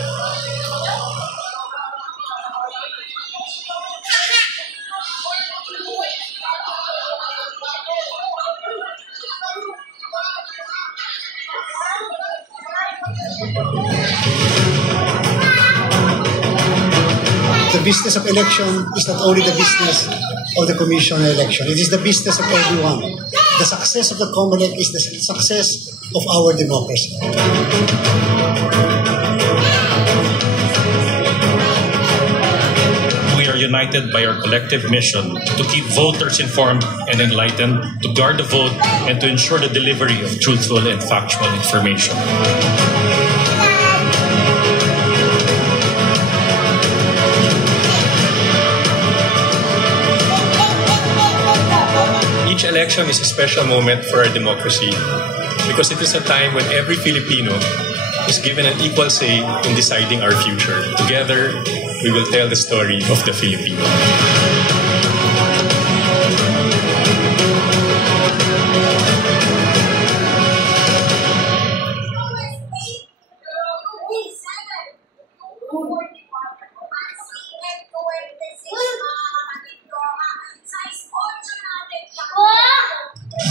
The business of election is not only the business of the commission election. It is the business of everyone. The success of the COMELEC is the success of our democracy. We are united by our collective mission to keep voters informed and enlightened, to guard the vote, and to ensure the delivery of truthful and factual information. Each election is a special moment for our democracy because it is a time when every Filipino is given an equal say in deciding our future. Together, we will tell the story of the Filipino.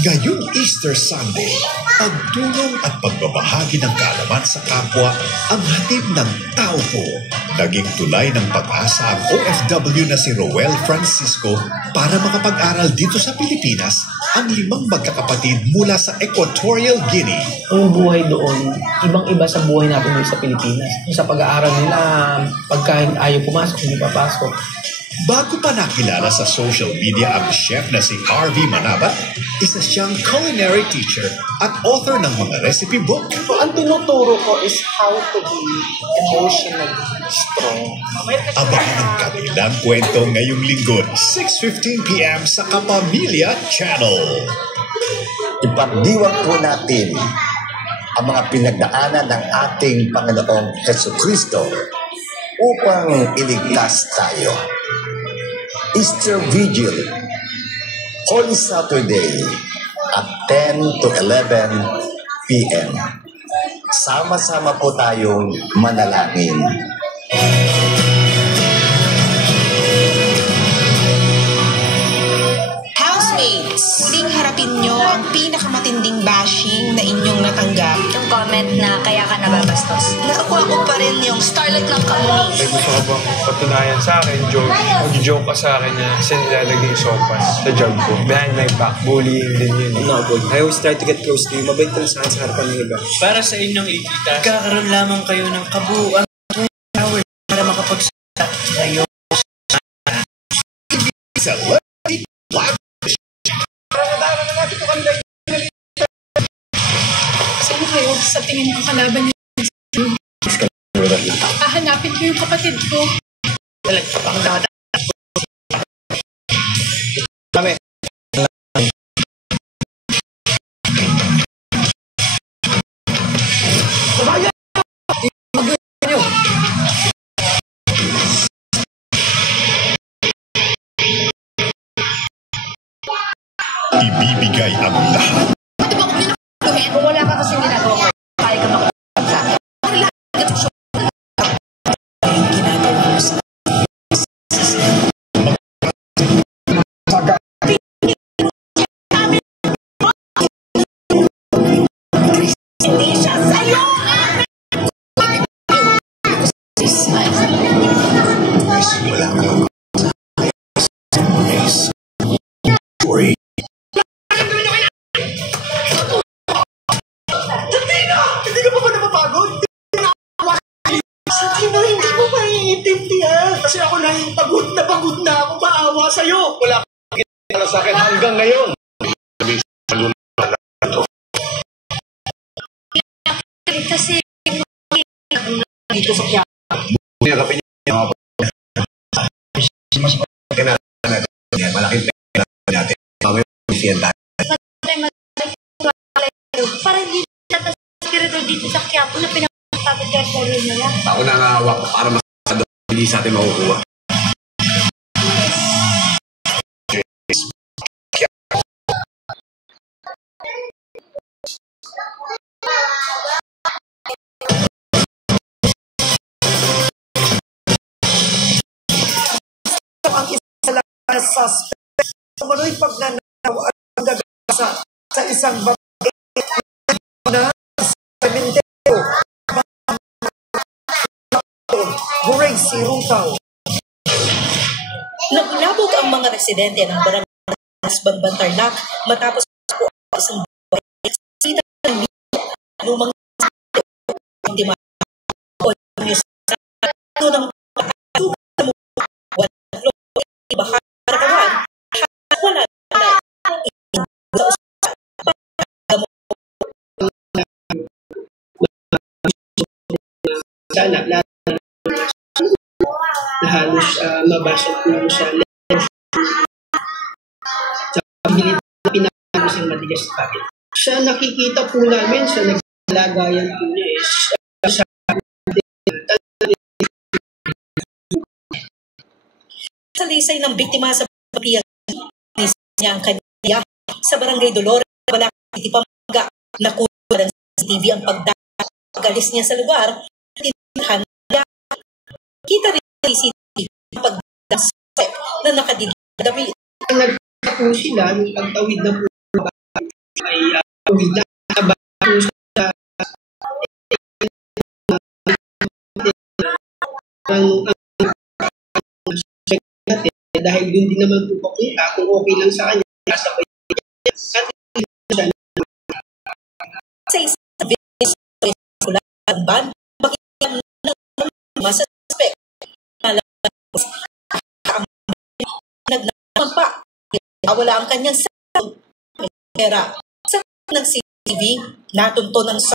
Ngayong Easter Sunday, pagtulong at pagbabahagi ng kaalaman sa kapwa ang hatid ng tao po. Naging tulay ng pag-asa ang OFW na si Roel Francisco para makapag-aral dito sa Pilipinas ang 5 magkakapatid mula sa Equatorial Guinea. Ang buhay doon, ibang-iba sa buhay natin dito sa Pilipinas. Sa pag-aaral nila, pagka ayaw pumasok, hindi papasok. Bago pa nakilala sa social media ang chef na si RV Manabat, isa siyang culinary teacher at author ng mga recipe book. Ang tinuturo ko is how to be emotionally strong. Abangan ang kanilang kwento ngayong linggo, 6:15 p.m. sa Kapamilya Channel. Ipagdiwang po natin ang mga pinagdaanan ng ating Panginoong Jesucristo upang iligtas tayo. Easter Vigil, Holy Saturday at 10 to 11 p.m. Sama-sama po tayong manalangin. Housemates, muling harapin nyo ang pinakamatinding bashing na inyong natanggap. Yung comment na kaya ka nababastos. Nakakuha ko pa rin yung starlet ng kamunis. May gusto ka bang patunayan sa akin, mag-joke ka sa akin na kasi nilalagay yung sopas sa job ko. Behind my back, bullying din yun. I always try to get close to you. Mabait ka sa akin sa harapan ng iba. Para sa inyong ikitas, kakaroon lamang kayo ng kabuuan 20 hours para makapagsalita ngayon. Celebrity Live. Saan kayo? Sa tingin ko kalaban niyo. Hahanapin ko yung kapatid ko. Kami. Ibibigay ang lahat. Kung wala ka kasing ginagawa, kaya ka makapagpag sa akin. Hindi siya sa'yo! Wala ka lang. Story. Napagod na ako maawa sa'yo. Wala kang ginagawa sa akin hanggang ngayon. Kasi dito sa kya. Niyakapin niya mga mas malaking pera natin. Mamaya siya tayo. para hindi natas secretary dito sa Quiapo na pinapatapit ka sa rin nila. Ako na nga hawak para mas hindi sa atin makukuha. Ang isa lang na suspect umano'y pagnanakaw at paggagasa sa isang babae na sementeryo. Huray si Rutaw. Naglabog ang mga residente ng barangay Nasban Tarlac matapos po ang isang babae sita ng lumang dimang o ng sana na halos mabasa po sa lens sa pabilit na pinagos ang matigas na bakit. Sa nakikita po namin sa naglalagayan po niya is sa Salaysay ng biktima sa pagpapiyag niya ang kanya sa barangay Dolores, Balakiti, Pampanga, nakuha ng CCTV ang pagdalis niya sa lugar. Kita rin ang CCTV ang pagdalis na nakadidagabi. Nagkita po sila, yung pagtawid na po ay tawid na ba po sa dahil doon din naman po papunta kung okay lang sa kanya kasabay sa isang business ang ban makikita ng masuspect nagnaman pa wala ang kanyang pera sa ng CCTV natunto ng sa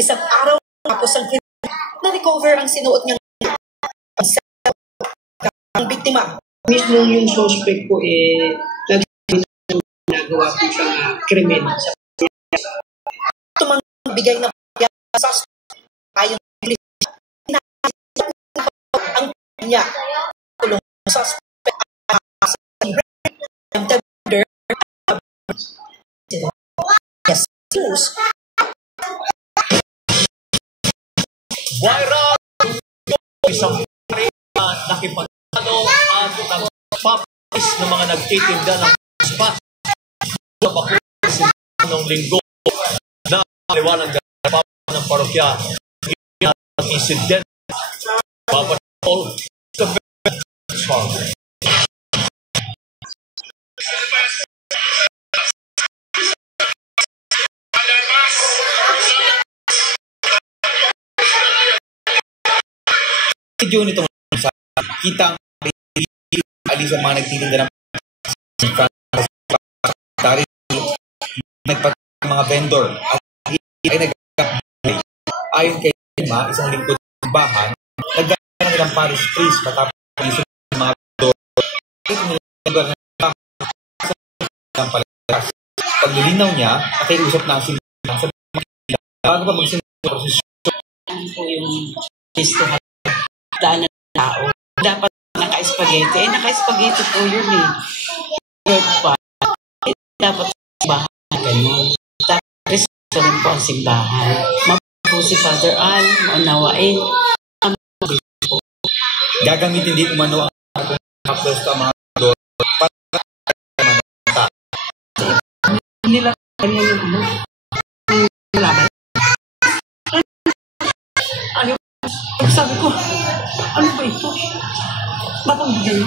isang araw tapos ang na-recover ang sinuot niyang ang biktima. Mismo yung suspect po nagawa po siyang krimen sa tumangbigay na suspect ayong ang niya kulong suspect viral isang nakipagano at nagpapis ng mga nagtitinda ng spot sa bakit ng linggo na liwanag ng parokya ng incident papatol sa video nitong kita ang alis ang mga nagtitinda ng nagpag mga vendor ay nag-apply ayon kay Emma, isang lingkod ng bahan nagkakaroon nilang Paris Trees matapos yung mga vendor ng palatas paglilinaw niya nakiusap na ang simbahan sa mga bago pa magsimula ang prosesyon po yung listahan daan ng tao. Dapat naka-spaghetti. Naka-spaghetti po yun Third part, dapat simbahan na ganun. Dapat restaurant po ang simbahan. Mabuo si Father Al, maunawain. Gagamitin din umano ang haplos sa mga doon para sa nila kanya yung laban. Sabi ko, ano ba ito? Mapagbigay mo.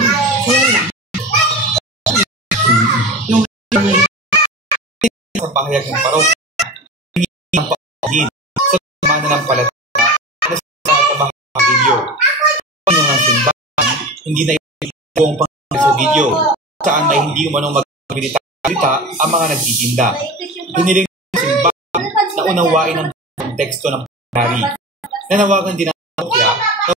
Sa pahayag ng parok, hindi ang pahagin. Sa mana ng palatana, sa mga video. Ano ng simba? hindi na buong pang video saan may hindi umanong magsalita ang mga nagtitinda. Hiniling ng simbahan na unawain ang konteksto ng pangyayari. Nanawagan din ang Nokia na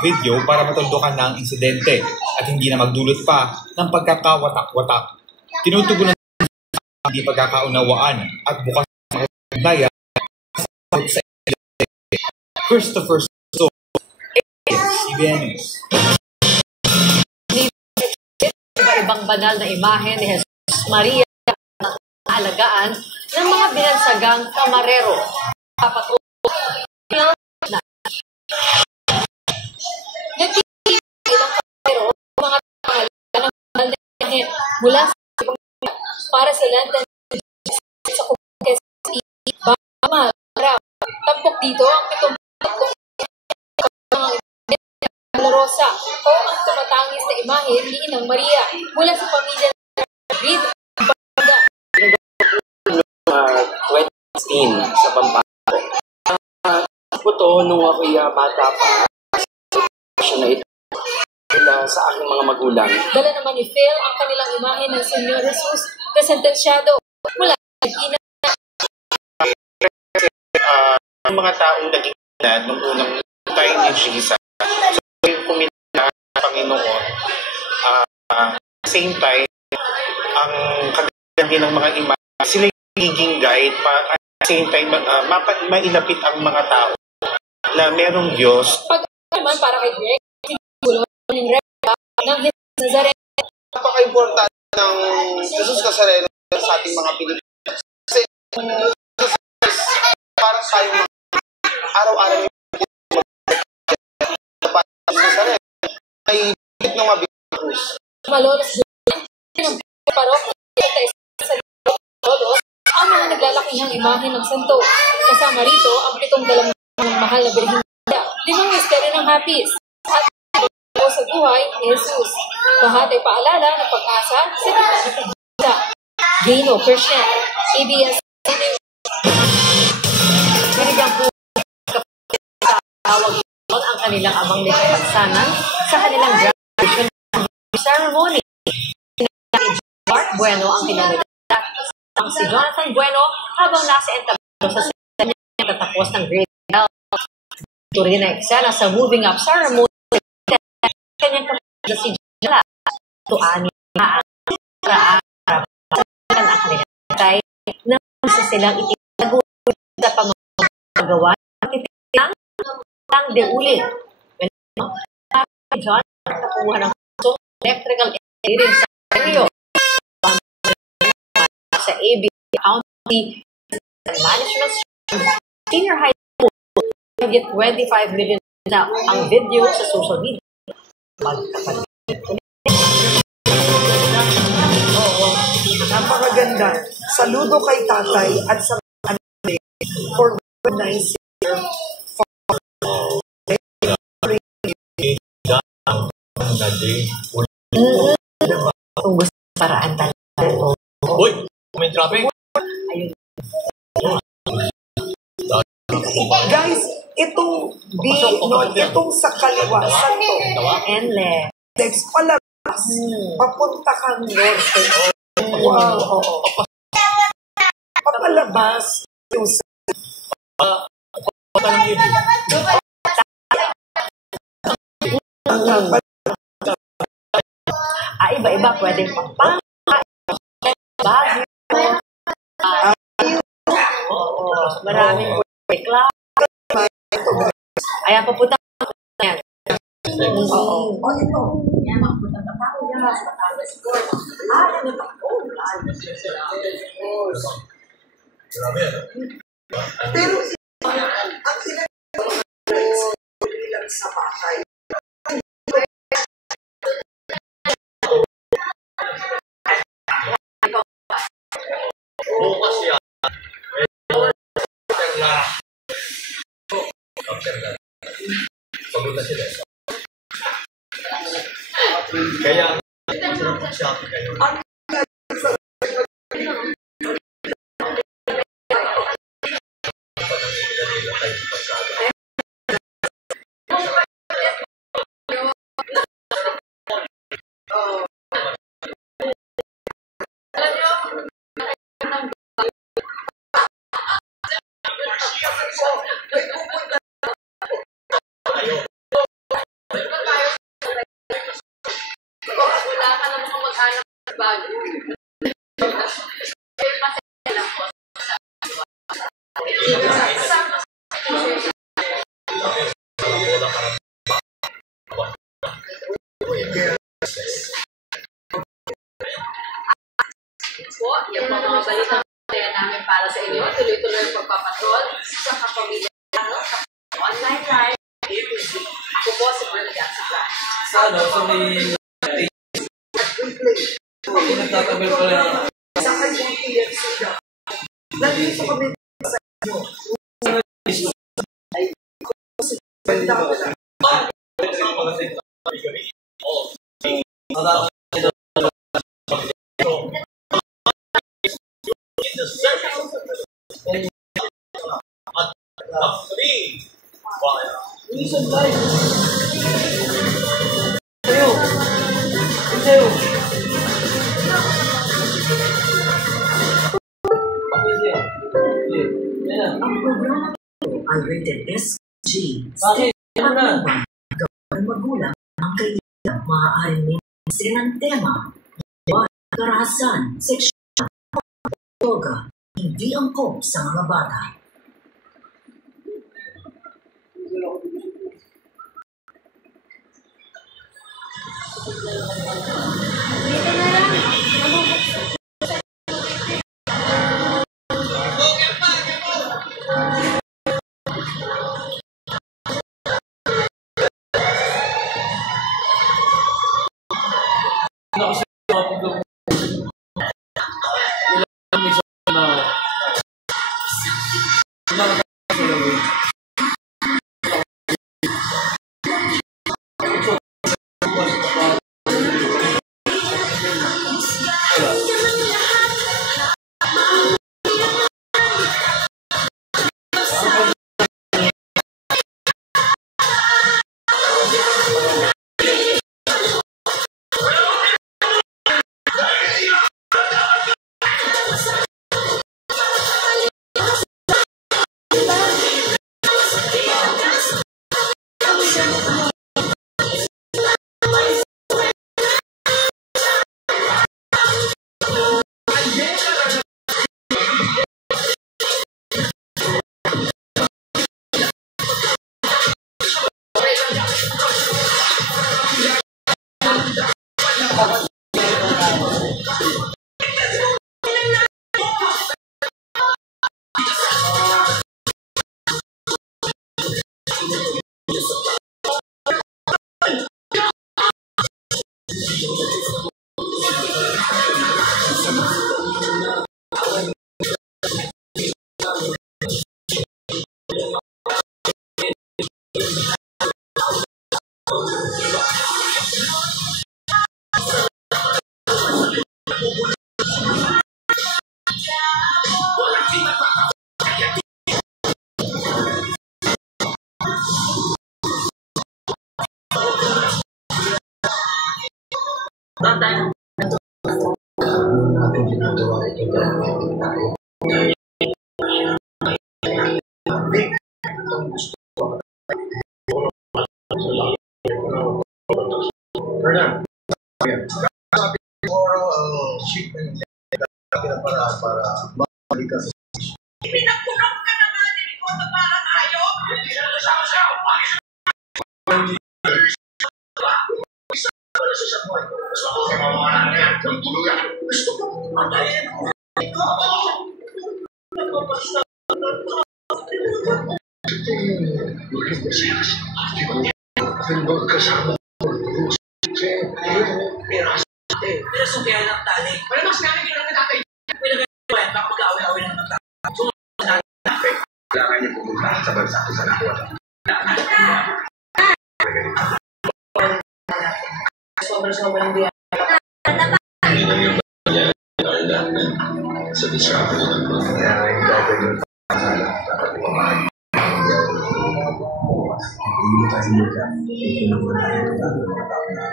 video para matuldukan ng insidente at hindi na magdulot pa ng pagkakawatak-watak. Tinutugunan ang hindi pagkakaunawaan at bukas na makikipagdaya sa insidente. Christopher So, CBN News. Iba-ibang banal na imahe ni Jesus Maria na alagaan ng mga binansagang kamarero. Ilang kamarero, mga pangalaga ng banal mula sa para sa London sa Kumpesi, Bama, Rap. Tampok dito ang 70 Rosa o ang tumatangis na imahe ni Inang Maria mula sa pamilya ng David Baga. 2016 sa Pampanga. Ito, nung ako'y bata pa, siya na ito sa aking mga magulang. Dala naman ni Phil ang kanilang imahe ng Senyor Jesus na sentensyado mula sa Ina. Ang mga taong naging nung unang tayo ni Jesus, Panginoon, same time, ang kagandang din ng mga imahe, sila yung nagiging guide, at same time, mailapit ang mga tao na merong Diyos. Pag naman para kay Greg, ng Rebecca ng Jesus Nazareno. Napaka-importante ng Jesus Nazareno sa ating mga Pilipinas. Kasi para sa mga araw-araw yung Nazareno ay bigit ng mabigit krus. Malolos ng parok sa Lolos ang mga naglalakihang imahe ng santo. Kasama rito ang 7 dalang ng mahal na Birhen Maria, 5 misteryo ng hapis, at sa buhay ni Jesus. Lahat ay paalala ng pag-asa sa gitna ng pagbisa. Gino Christian, ABS News. Binigyan po tawag ang kanilang amang nagpagsanan sa kanilang graduation ceremony. Mark Bueno ang pinanagdala ang si Jonathan Bueno habang nasa entablo sa tatapos ng grade 12. Ito rin ay eksena sa moving up ceremony kanyang kapatid si Jala. Tuanin na ang kanilang tay na sa silang itinagulit sa pamagawa ng ititang ng deuli. John, nakuha ng electrical engineering sa Rio. Sa AB County Management Senior High School. Get 25 million na ang video sa social media. Oo, napakaganda. Saludo kay tatay at sa mga for recognizing their kung gusto paraan talaga. Uy! May traffic! Ayun. Guys, itong sa kaliwa, santo. Enle. Next palabas, papunta kang norte. Wow, oo. Papalabas yung sa... Iba-iba pwedeng pampang. Bagyo. Maraming club. Ayan, papunta na yan. Oo. Ito. Yan, mapunta na tayo. Pero ang kailangan sa bahay. Bukas yan. Pagod na sila. Kaya, shopping kayo. Po, yung mga balita namin para sa inyo. Tuloy-tuloy ang pagpapatrol sa kapamilya sa online live. Ako po si Bernadette Sabla. Sa may nagtatagal pala sa kanyang PFC. Nandito kami sa inyo. Ang programa ay rated SG. Ang magulang ang kailangan maaaring minsan ang tema, karahasan, seksyon, yoga, hindi angkop sa mga bata. Ating ginagawa ay kaganahin tayo. Ang gusto ko para mabalikan sa Pinagpunong ka na nga din ko na parang ayaw. Pinasungkihan ng tali. Pero mas namin kailangan natin pinag-away baka mag-away-away na ng tali. Kailangan niyo pumunta sa bansa ko sa nakuha. Sobrang biya. Sa disruption ng mga dapat yung dapat pumahal. Hindi tayo nila. Ikinuha na ito ng mga tao na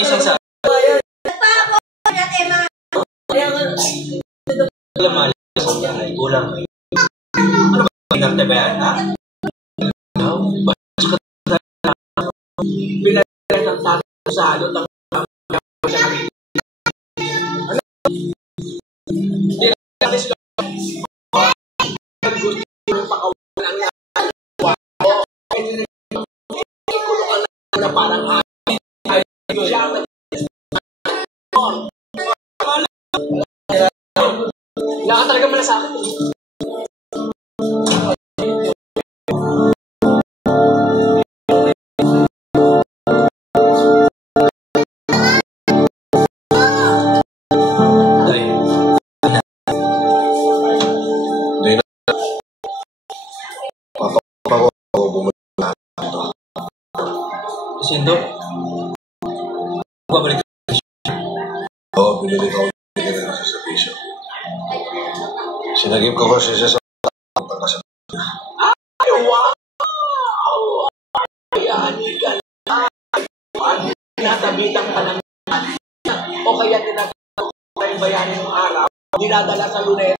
Isang Alam sa biyahe, kulang kayo. Ano ba? Pinarte ba yan, ha? Pinarte ng tato sa halot ang wala ka talaga malasakit. Sindo? Babalik ka? Oo, binili ko na sa servisyo. Sinagip ko kasi siya sa pagkasal. Ay, wow! Ayan, tinatabitan ka ng o kaya tinatabitan ka ng bayanin ng araw, dinadala sa lunes.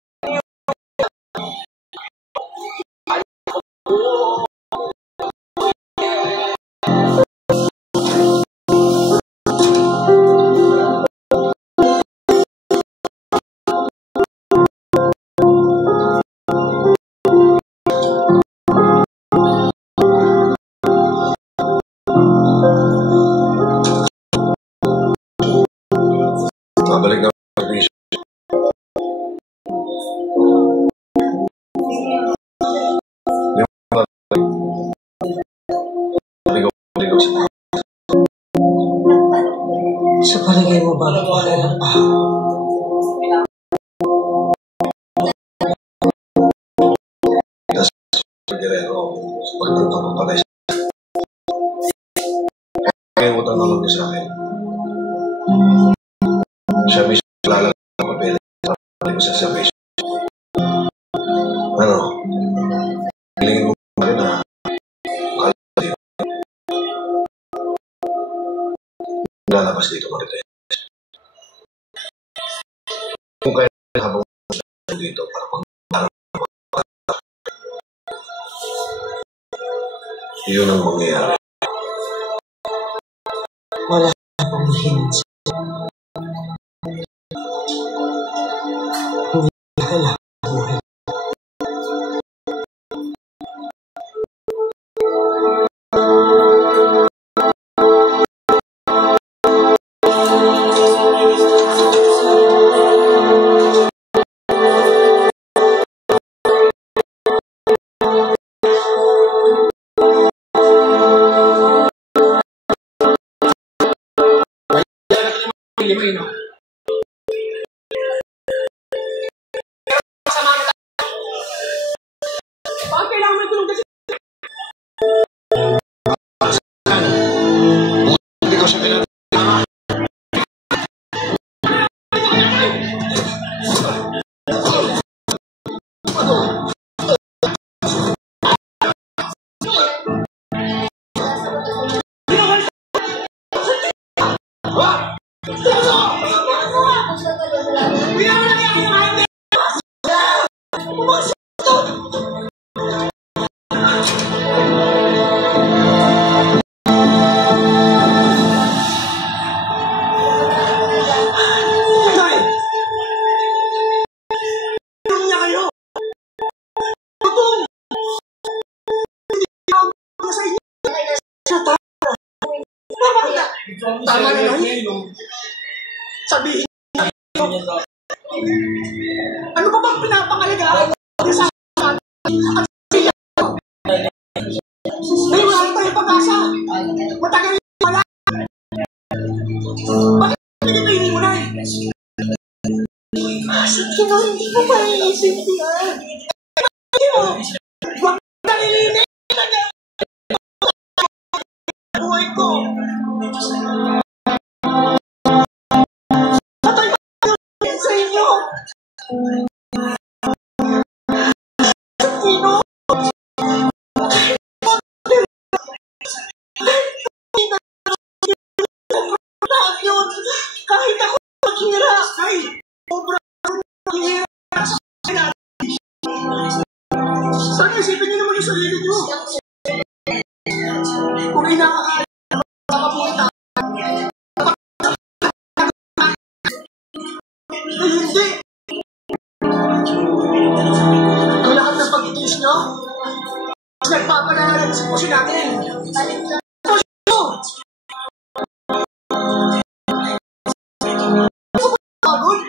Mabalik na servisyo. Sa palagay mo ba kailan pa? Pagtanto ko pala siya. Kaya utang naman niya sa akin. Siya mismo lalagay ng papel ko sa servisyo. Ano? Hilingin mo pa rin na kaya dito. Lalabas dito Marites. Kung kaya habang dito para pag-arang yun ang mangyayari. Wala akong hints. Wala buhay. Tama na yun. Sabihin niyo. Ano ba bang pinapangalagaan sa akin? May wala tayong pag-asa. Matagal yung wala. Bakit pinipili mo na eh? Asat ka na, hindi mo pa iisip yan. Hindi mo. Huwag na nilinig. Buhay ko. Patay ka sa inyo. Sino? Kahit ako maghihirap. Sobrang maghihirap. Sana isipin niyo naman yung sarili niyo. Kung inaakala makapunta, hindi. Ang lahat ng pag-itiis niyo, nagpapanala sa puso natin. Pagod?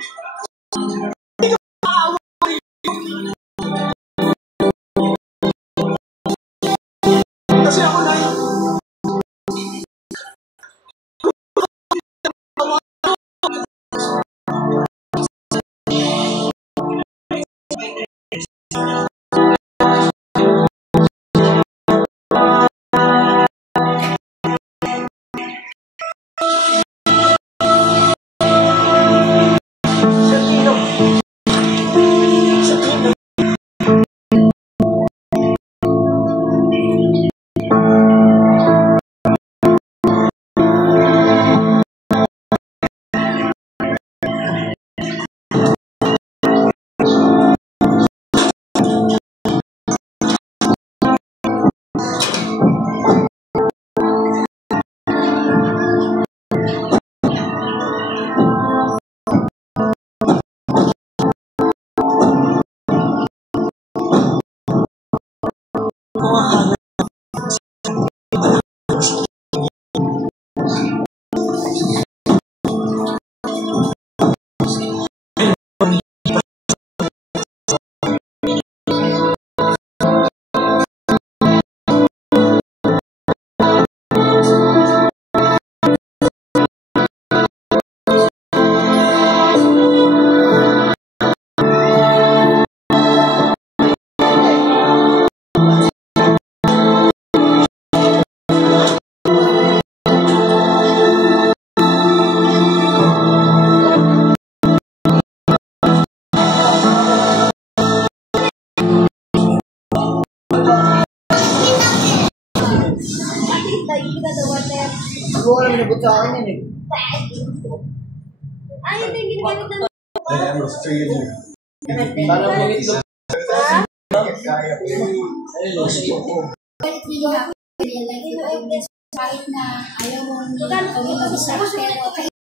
Hindi ka maawa. Kasi ako na Ako alam na sa akin yan eh. Ay, hindi ginagamit na. I am a failure. Parang kung ito. Kaya ko. Kahit na ayaw mo mag-isa, pero